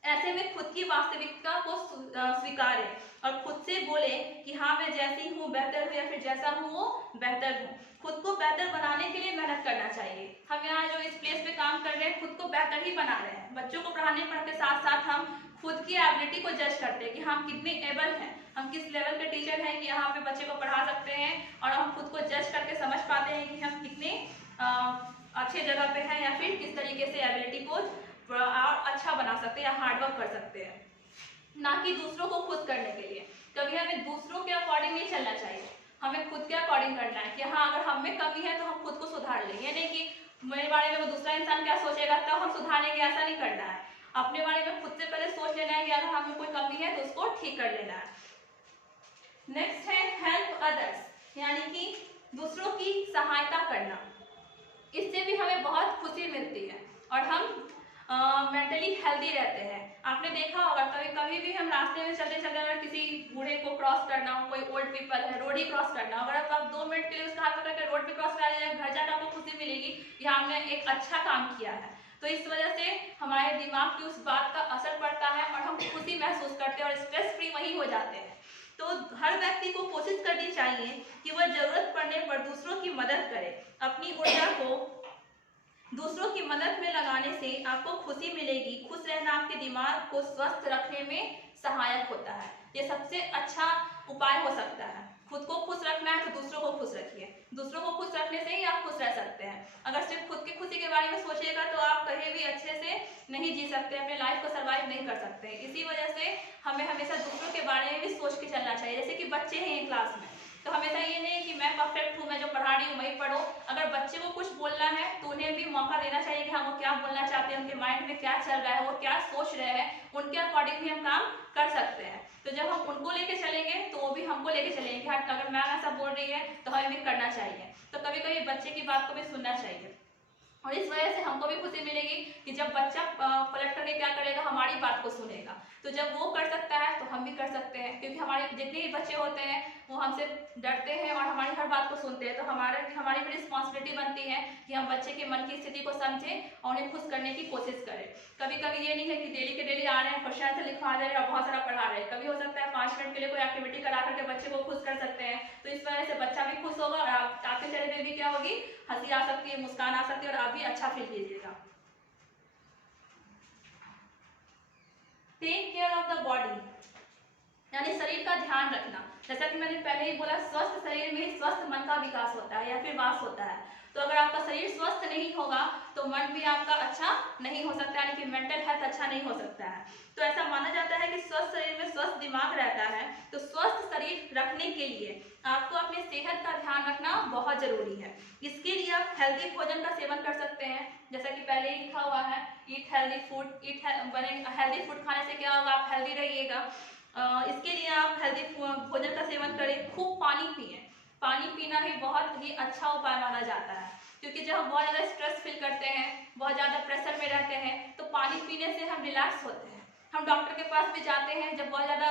ऐसे में खुद की वास्तविकता को स्वीकारे और खुद से बोले कि हाँ, मैं जैसी हूँ बेहतर हूँ, या फिर जैसा हूँ वो बेहतर हूँ। खुद को बेहतर बनाने के लिए मेहनत करना चाहिए। हम यहाँ जो इस प्लेस पे काम कर रहे हैं, खुद को बेहतर ही बना रहे हैं। बच्चों को पढ़ाने के साथ साथ हम खुद की एबिलिटी को जज करते हैं कि हम कितने एबल हैं, हम किस लेवल के टीचर हैं कि यहाँ पे बच्चे को पढ़ा सकते हैं। और हम खुद को जज करके समझ पाते हैं कि हम कितने अच्छे जगह पे हैं, या फिर किस तरीके से एबिलिटी को और अच्छा बना सकते हैं या हार्डवर्क कर सकते हैं, ना कि दूसरों को खुश करने के लिए। कभी हमें दूसरों के अकॉर्डिंग नहीं चलना चाहिए, हमें खुद के अकॉर्डिंग करना है कि हाँ, अगर हम में कमी है तो हम खुद को सुधार लें। ये नहीं कि मेरे बारे में वो दूसरा इंसान क्या सोचेगा तब हम सुधारेंगे, ऐसा नहीं करना है। अपने बारे में खुद से पहले सोच लेना है कि अगर हमें कोई कमी है तो उसको ठीक कर लेना है। नेक्स्ट है हेल्प अदर्स, यानी कि दूसरों की सहायता करना। इससे भी हमें बहुत खुशी मिलती है और हम मेंटली हेल्दी रहते हैं। आपने देखा होगा कभी भी हम रास्ते में चलते चलते अगर किसी बूढ़े को क्रॉस करना हो, कोई ओल्ड पीपल है, रोड ही क्रॉस करना, अगर आप 2 मिनट के लिए उसका हाथ पकड़ कर रोड पे क्रॉस करा दीजिए, घर जाकर आपको खुशी मिलेगी कि हमने एक अच्छा काम किया है। तो इस वजह से हमारे दिमाग की उस बात का असर पड़ता है और हम खुशी महसूस करते हैं और स्ट्रेस फ्री वही हो जाते हैं। तो हर व्यक्ति को कोशिश करनी चाहिए कि वह जरूरत पड़ने पर दूसरों की मदद करे। अपनी ऊर्जा को दूसरों की मदद में लगाने से आपको खुशी मिलेगी। खुश रहना आपके दिमाग को स्वस्थ रखने में सहायक होता है। ये सबसे अच्छा उपाय हो सकता है। खुद को खुश रखना है तो दूसरों को खुश रखिए। दूसरों को खुश रखने से ही आप खुश रह सकते हैं। अगर सिर्फ खुद की खुशी के बारे में सोचिएगा तो आप कहीं भी अच्छे से नहीं जी सकते, अपने लाइफ को सर्वाइव नहीं कर सकते। इसी वजह से हमें हमेशा दूसरों के बारे में भी सोच के चलना चाहिए। जैसे कि बच्चे हैं क्लास में, तो हमेशा ये नहीं कि मैं परफेक्ट हूँ, मैं जो पढ़ा रही हूँ वही पढ़ो। अगर बच्चे को कुछ बोलना है तो उन्हें भी मौका देना चाहिए कि हाँ, वो क्या बोलना चाहते हैं, उनके माइंड में क्या चल रहा है, वो क्या सोच रहे हैं, उनके अकॉर्डिंग भी हम काम कर सकते हैं। तो जब हम उनको लेके चलेंगे तो वो भी हमको लेके चलेंगे कि हाँ, अगर मैम ऐसा बोल रही है तो हमें भी करना चाहिए। तो कभी कभी बच्चे की बात को भी सुनना चाहिए और इस वजह से हमको भी खुशी मिलेगी कि जब बच्चा पलट करके क्या करेगा, हमारी बात को सुनेगा। तो जब वो कर सकता है तो हम भी कर सकते हैं, क्योंकि हमारे जितने भी बच्चे होते हैं वो हमसे डरते हैं और हमारी हर बात को सुनते हैं। तो हमारी भी रिस्पॉन्सिबिलिटी बनती है कि हम बच्चे के मन की स्थिति को समझें और उन्हें खुश करने की कोशिश करें। कभी कभी ये नहीं है कि डेली के डेली आ रहे हैं, क्वेश्चन आंसर लिखवा दे रहे हैं और बहुत सारा पढ़ा रहे हैं। कभी हो सकता है 5 मिनट के लिए कोई एक्टिविटी करा करके बच्चे को खुश कर सकते हैं। तो इस वजह से बच्चा भी खुश होगा और आपके चेहरे पे भी क्या होगी, हंसी आ सकती है, मुस्कान आ सकती है और आप भी अच्छा फील कीजिएगा। Take care of the body, यानी शरीर का ध्यान रखना। जैसा कि मैंने पहले ही बोला, स्वस्थ शरीर में ही स्वस्थ मन का विकास होता है या फिर वास होता है। तो अगर आपका शरीर स्वस्थ नहीं होगा तो मन भी आपका अच्छा नहीं हो सकता, यानी कि मेंटल हेल्थ अच्छा नहीं हो सकता है। तो ऐसा माना जाता है कि स्वस्थ शरीर में स्वस्थ दिमाग रहता है। तो स्वस्थ शरीर रखने के लिए आपको अपनी सेहत का ध्यान रखना बहुत जरूरी है। इसके लिए आप हेल्दी भोजन का सेवन कर सकते हैं। जैसा कि पहले ही लिखा हुआ है, eat healthy food. Healthy food खाने से क्या होगा, आप हेल्दी रहिएगा। इसके लिए आप हेल्दी भोजन का सेवन करें। खूब पानी पिएं। पानी पीना भी बहुत ही अच्छा उपाय माना जाता है, क्योंकि जब हम बहुत ज़्यादा स्ट्रेस फील करते हैं, बहुत ज़्यादा प्रेशर में रहते हैं, तो पानी पीने से हम रिलैक्स होते हैं। हम डॉक्टर के पास भी जाते हैं जब बहुत ज़्यादा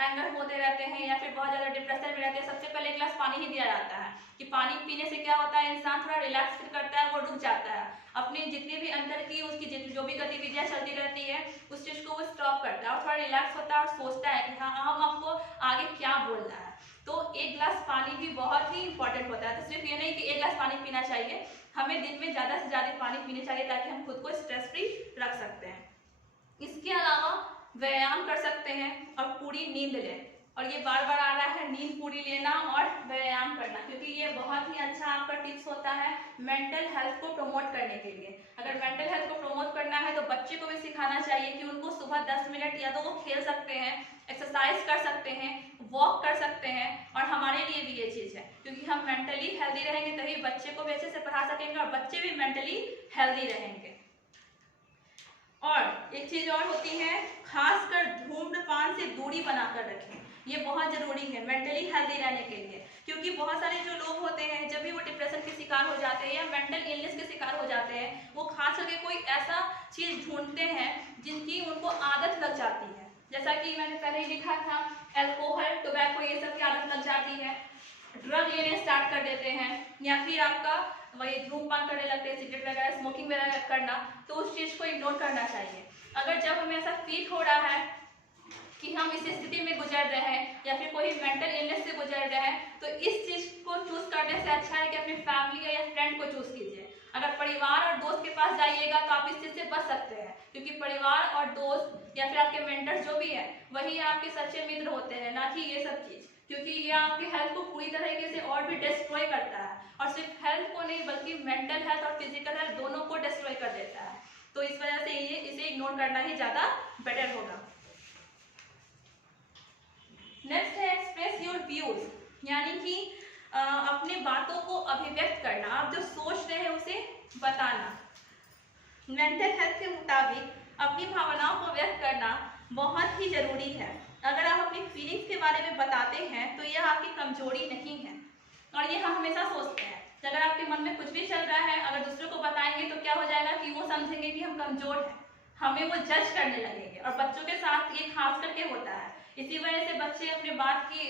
एंगर होते रहते हैं या फिर बहुत ज़्यादा डिप्रेशन में रहते हैं, सबसे पहले एक गिलास पानी ही दिया जाता है कि पानी पीने से क्या होता है, इंसान थोड़ा रिलैक्स फील करता है, वो रुक जाता है, अपने जितने भी अंदर की उसकी जो भी गतिविधियाँ चलती रहती है उस चीज़ को वो स्टॉप करता है और थोड़ा रिलैक्स होता है और सोचता है कि हाँ हम आपको आगे क्या बोलना है। तो एक गिलास पानी भी बहुत ही इंपॉर्टेंट होता है। तो सिर्फ ये नहीं कि एक गिलास पानी पीना चाहिए, हमें दिन में ज़्यादा से ज़्यादा पानी पीने चाहिए ताकि हम खुद को स्ट्रेस फ्री रख सकते हैं। इसके अलावा व्यायाम कर सकते हैं और पूरी नींद लें, और ये बार बार आ रहा है, नींद पूरी लेना और व्यायाम करना, क्योंकि ये बहुत ही अच्छा आपका टिप्स होता है मेंटल हेल्थ को प्रमोट करने के लिए। अगर मेंटल हेल्थ को प्रमोट करना है तो बच्चे को भी सिखाना चाहिए कि उनको सुबह 10 मिनट या तो वो खेल सकते हैं, एक्सरसाइज कर सकते हैं, वॉक कर सकते हैं, और हमारे लिए भी ये चीज़ है क्योंकि हम मेंटली हेल्दी रहेंगे तभी बच्चे को भी अच्छे से पढ़ा सकेंगे और बच्चे भी मेंटली हेल्दी रहेंगे। और एक चीज और होती है, खासकर धूम्रपान से दूरी बनाकर रखें, ये बहुत जरूरी है मेंटली हेल्दी रहने के लिए, क्योंकि बहुत सारे जो लोग होते हैं जब भी वो डिप्रेशन के शिकार हो जाते हैं या मेंटल इलनेस के शिकार हो जाते हैं, वो खास करके कोई ऐसा चीज ढूंढते हैं जिनकी उनको आदत लग जाती है, जैसा कि मैंने पहले ही लिखा था, अल्कोहल, टोबैको, ये सब की आदत लग जाती है, ड्रग लेने स्टार्ट कर देते हैं, या फिर आपका वही धूमपान करने लगते हैं, सिगरेट वगैरह स्मोकिंग वगैरह करना, तो उस चीज़ को इग्नोर करना चाहिए। अगर जब हमें ऐसा फील हो रहा है कि हम इस स्थिति में गुजर रहे हैं या फिर कोई मेंटल इलनेस से गुजर रहे हैं, तो इस चीज़ को चूज करने से अच्छा है कि अपनी फैमिली या फ्रेंड को चूज कीजिए। अगर परिवार और दोस्त के पास जाइएगा तो आप इस चीज़ से बच सकते हैं, क्योंकि परिवार और दोस्त या फिर आपके मेंटर जो भी है वही आपके सच्चे मित्र होते हैं, ना कि ये सब चीज़, क्योंकि ये आपकी हेल्थ को पूरी तरीके से और भी डिस्ट्रॉय करता है, और सिर्फ हेल्थ को नहीं बल्कि मेंटल हेल्थ और फिजिकल हेल्थ दोनों को डिस्ट्रॉय कर देता है। तो इस वजह से ये इसे इग्नोर करना ही ज़्यादा बेटर होगा। नेक्स्ट है एक्सप्रेस योर व्यूज, यानी कि अपने बातों को अभिव्यक्त करना, आप जो सोच रहे हैं उसे बताना। मेंटल हेल्थ के मुताबिक अपनी भावनाओं को व्यक्त करना बहुत ही जरूरी है। अगर आप अपनी फीलिंग्स के बारे में बताते हैं तो यह आपकी कमजोरी नहीं है, और ये हम हमेशा सोचते हैं कि अगर आपके मन में कुछ भी चल रहा है अगर दूसरों को बताएंगे तो क्या हो जाएगा कि वो समझेंगे कि हम कमजोर हैं, हमें वो जज करने लगेंगे, और बच्चों के साथ ये खास करके होता है। इसी वजह से बच्चे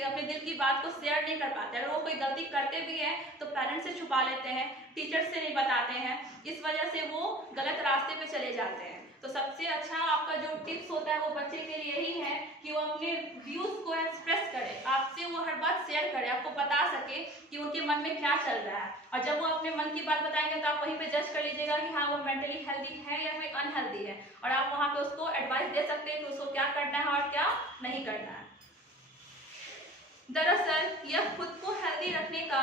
अपने दिल की बात को शेयर नहीं कर पाते। अगर वो कोई गलती करते भी हैं तो पेरेंट्स से छुपा लेते हैं, टीचर्स से नहीं बताते हैं, इस वजह से वो गलत रास्ते पे चले जाते हैं। तो सबसे अच्छा आपका जो टिप्स होता है वो बच्चे के लिए यही है कि वो अपने व्यूज को एक्सप्रेस करे, आपसे वो हर बात शेयर करे, आपको बता सके कि उनके मन में क्या चल रहा है, और जब वो अपने मन की बात बताएंगे तो आप वहीं पे जज कर लीजिएगा कि हाँ वो मेंटली हेल्दी है या फिर अनहेल्दी है, और आप वहाँ पे उसको एडवाइस दे सकते हैं कि उसको क्या करना है और क्या नहीं करना है। दरअसल यह खुद को हेल्दी रखने का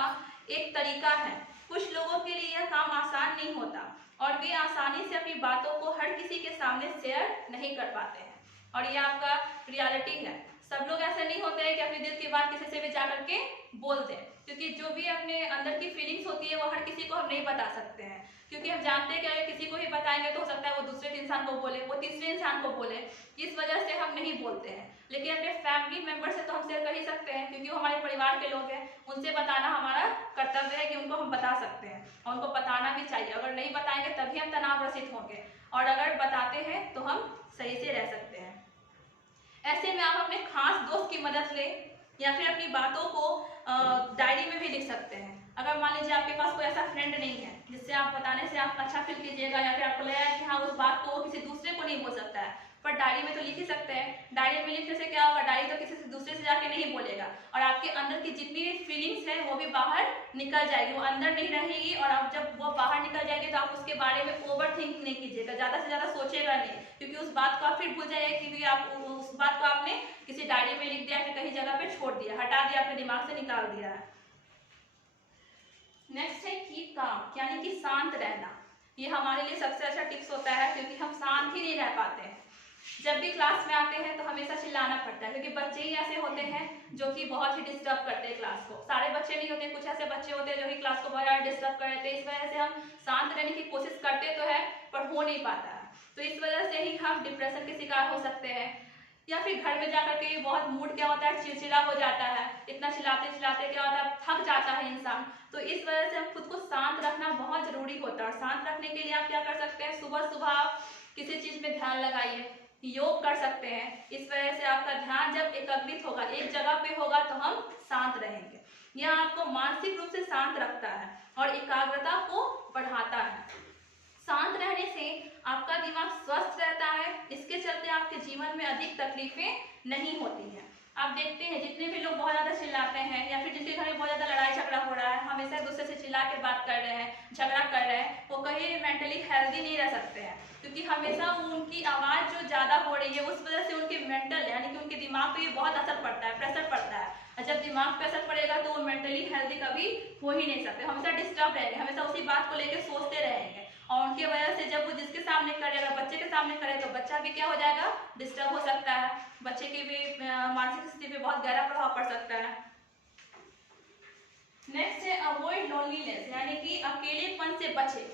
एक तरीका है। कुछ लोगों के लिए यह काम आसान नहीं होता और वे आसानी से अपनी बातों को हर किसी के सामने शेयर नहीं कर पाते हैं, और ये आपका रियलिटी है। सब लोग ऐसे नहीं होते हैं कि अपने दिल की बात किसी से भी जा करके बोल दें, क्योंकि जो भी अपने अंदर की फीलिंग्स होती है वो हर किसी को हम नहीं बता सकते हैं, क्योंकि हम जानते हैं कि अगर किसी को ही बताएंगे तो हो सकता है वो दूसरे इंसान को बोले, वो तीसरे इंसान को बोले, इस वजह से हम नहीं बोलते हैं। लेकिन अपने फैमिली मेंबर से तो हम शेयर कर ही सकते हैं, क्योंकि वो हमारे परिवार के लोग हैं, उनसे बताना हमारा कर्तव्य है कि उनको हम बता सकते हैं, और उनको बताना भी चाहिए। अगर नहीं बताएंगे तभी हम तनाव ग्रसित होंगे, और अगर बताते हैं तो हम सही से रह सकते हैं। ऐसे में आप अपने खास दोस्त की मदद लें या फिर अपनी बातों को डायरी में भी लिख सकते हैं। अगर मान लीजिए आपके पास कोई ऐसा फ्रेंड नहीं है जिससे आप बताने से आप अच्छा फील कीजिएगा, या फिर आपको लगा कि हाँ उस बात को वो किसी दूसरे को नहीं बोल सकता है, पर डायरी में तो लिख ही सकते हैं। डायरी में लिखने से क्या होगा, डायरी तो किसी से दूसरे से जाके नहीं बोलेगा, और आपके अंदर की जितनी भी फीलिंग्स है वो भी बाहर निकल जाएगी, वो अंदर नहीं रहेगी, और आप जब वो बाहर निकल जाएगी तो आप उसके बारे में ओवर थिंक नहीं कीजिएगा, ज़्यादा से ज़्यादा सोचेगा नहीं, क्योंकि उस बात को आप फिर भूल जाइए कि आप उस बात को आपने किसी डायरी में लिख दिया, फिर कहीं जगह पे छोड़ दिया, हटा दिया, अपने दिमाग से निकाल दिया है। नेक्स्ट है कीप काम, यानी कि शांत रहना। ये हमारे लिए सबसे अच्छा टिप्स होता है, क्योंकि हम शांत ही नहीं रह पाते हैं। जब भी क्लास में आते हैं तो हमेशा चिल्लाना पड़ता है, क्योंकि बच्चे ही ऐसे होते हैं जो कि बहुत ही डिस्टर्ब करते हैं क्लास को। सारे बच्चे नहीं होते, कुछ ऐसे बच्चे होते हैं जो कि क्लास को बहुत ज़्यादा डिस्टर्ब कर देते हैं। इस वजह से हम शांत रहने की कोशिश करते तो है पर हो नहीं पाता है, तो इस वजह से ही हम डिप्रेशन के शिकार हो सकते हैं, या फिर घर में जाकर के बहुत मूड क्या होता है, चिड़चिड़ा हो जाता है, इतना चिल्लाते चिल्लाते क्या होता है, थक जाता है इंसान। तो इस वजह से हम खुद को शांत रखना बहुत जरूरी होता है, और शांत रखने के लिए आप क्या कर सकते हैं, सुबह सुबह आप किसी चीज में ध्यान लगाइए, योग कर सकते हैं। इस वजह से आपका ध्यान जब एकाग्रित होगा, एक जगह पे होगा, तो हम शांत रहेंगे। यह आपको मानसिक रूप से शांत रखता है और एकाग्रता को बढ़ाता है। शांत रहने से आपका दिमाग स्वस्थ रहता है, इसके चलते आपके जीवन में अधिक तकलीफें नहीं होती हैं। आप देखते हैं जितने भी लोग बहुत ज़्यादा चिल्लाते हैं या फिर जिनके घर में बहुत ज़्यादा लड़ाई झगड़ा हो रहा है, हमेशा एक दूसरे से चिल्ला के बात कर रहे हैं, झगड़ा कर रहे हैं, वो कहीं मेंटली हेल्दी नहीं रह सकते हैं, क्योंकि हमेशा उनकी आवाज़ जो ज़्यादा हो रही है उस वजह से उनके मेंटल यानी कि उनके दिमाग पे ये बहुत असर पड़ता है, प्रेशर पड़ता है। और जब दिमाग पे असर पड़ेगा तो वो मेंटली हेल्दी कभी हो ही नहीं सकते, हमेशा डिस्टर्ब रहेंगे, हमेशा उसी बात को लेकर सोचते रहेंगे। और उनकी वजह से जब वो जिसके सामने करेगा, बच्चे के सामने करे, तो बच्चा भी क्या हो जाएगा, डिस्टर्ब हो सकता है, बच्चे की भी मानसिक स्थिति पे बहुत गहरा प्रभाव पड़ सकता है। नेक्स्ट है अवॉइड लोनलीनेस, यानी कि अकेलेपन से बचे।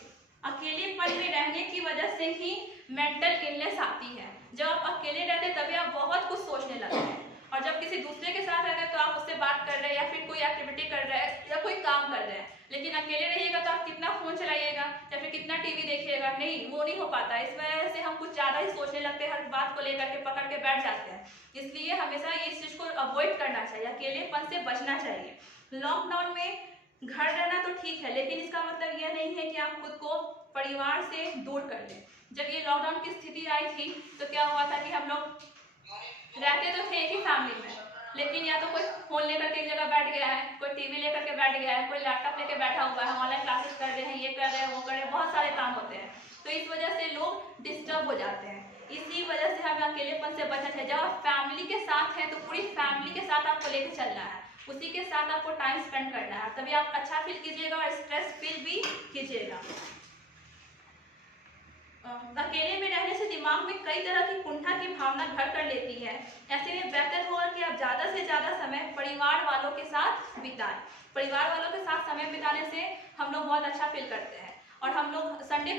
अकेलेपन में रहने की वजह से ही मेंटल इलनेस आती है। जब आप अकेले रहते हैं तभी आप बहुत कुछ सोचने लगते हैं, और जब किसी दूसरे के साथ रहते हैं तो आप उससे बात कर रहे हैं या फिर कोई एक्टिविटी कर रहे हैं या कोई काम कर रहे हैं। लेकिन अकेले रहिएगा तो आप कितना फोन चलाइएगा या फिर कितना टीवी देखिएगा, नहीं, वो नहीं हो पाता। इस वजह से हम कुछ ज्यादा ही सोचने लगते हैं, हर बात को लेकर के पकड़ के बैठ जाते हैं। इसलिए हमेशा इस चीज को अवॉइड करना चाहिए, अकेलेपन से बचना चाहिए। लॉकडाउन में घर रहना तो ठीक है, लेकिन इसका मतलब यह नहीं है कि आप खुद को परिवार से दूर कर लें। जब ये लॉकडाउन की स्थिति आई थी तो क्या हुआ था कि हम लोग रहते तो थे एक ही फैमिली में, लेकिन या तो कोई फोन लेकर के एक जगह बैठ गया है, कोई टीवी लेकर के बैठ गया है, कोई लैपटॉप लेकर बैठा हुआ है, ऑनलाइन क्लासेस कर रहे हैं, ये कर रहे हैं, वो कर रहे हैं, बहुत सारे काम होते हैं। तो इस वजह से लोग डिस्टर्ब हो जाते हैं। इसी वजह से हमें अकेलेपन से बचना चाहिए। जब आप फैमिली के साथ हैं तो पूरी फैमिली के साथ आपको लेकर चलना है, उसी के साथ आपको टाइम स्पेंड करना है, तभी आप अच्छा फील कीजिएगा और स्ट्रेस फील भी कीजिएगा। अकेले में रहने से दिमाग में कई तरह की कुंठा की भावना घर कर लेती है। ऐसे में बेहतर होगा कि आप ज़्यादा से ज़्यादा समय परिवार वालों के साथ बिताएं। परिवार वालों के साथ समय बिताने से हम लोग बहुत अच्छा फील करते हैं। और हम लोग संडे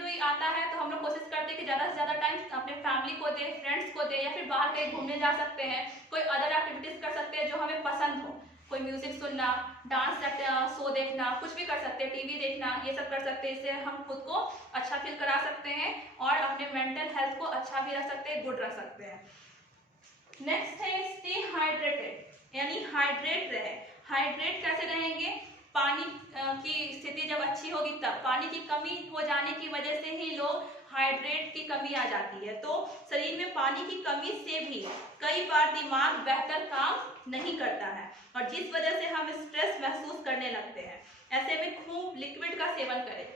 भी आता है तो हम लोग कोशिश करते हैं कि ज़्यादा से ज़्यादा टाइम अपने फैमिली को दे, फ्रेंड्स को दे, या फिर बाहर कहीं घूमने जा सकते हैं, कोई अदर एक्टिविटीज़ कर सकते हैं जो हमें पसंद हो, कोई म्यूजिक सुनना, डांस शो देखना, कुछ भी कर सकते हैं, टीवी देखना, ये सब कर सकते हैं। इससे हम खुद को अच्छा फील करा सकते हैं और अपने मेंटल हेल्थ को अच्छा भी रख सकते हैं, गुड रख सकते हैं। नेक्स्ट है स्टे हाइड्रेटेड, यानी हाइड्रेट रहे। हाइड्रेट कैसे रहेंगे? पानी की स्थिति जब अच्छी होगी तब। पानी की कमी हो जाने की वजह से ही लोग हाइड्रेट की कमी आ जाती है। तो शरीर में पानी की कमी से भी कई बार दिमाग बेहतर काम नहीं करता है, और जिस वजह से हम स्ट्रेस महसूस करने लगते हैं। ऐसे में खूब लिक्विड का सेवन करें।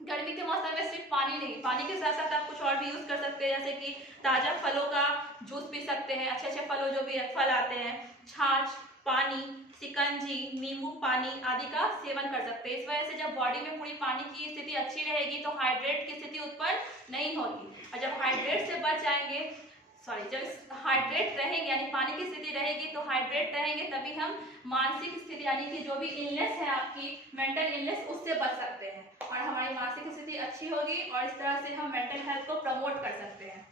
गर्मी के मौसम में सिर्फ पानी नहीं, पानी के साथ साथ आप कुछ और भी यूज कर सकते हैं, जैसे कि ताजा फलों का जूस पी सकते हैं, अच्छे अच्छे फलों जो भी फल आते हैं, छाछ, पानी, शिकंजी, नींबू पानी आदि का सेवन कर सकते हैं। इस वजह से जब बॉडी में पूरी पानी की स्थिति अच्छी रहेगी तो हाइड्रेट की स्थिति उत्पन्न नहीं होगी, और जब हाइड्रेट से बच जाएंगे, जब हाइड्रेट रहेंगे यानी पानी की स्थिति रहेगी तो हाइड्रेट रहेंगे, तभी हम मानसिक स्थिति यानी कि जो भी इलनेस है आपकी मेंटल इलनेस, उससे बच सकते हैं और हमारी मानसिक स्थिति अच्छी होगी, और इस तरह से हम मेंटल हेल्थ को प्रमोट कर सकते हैं।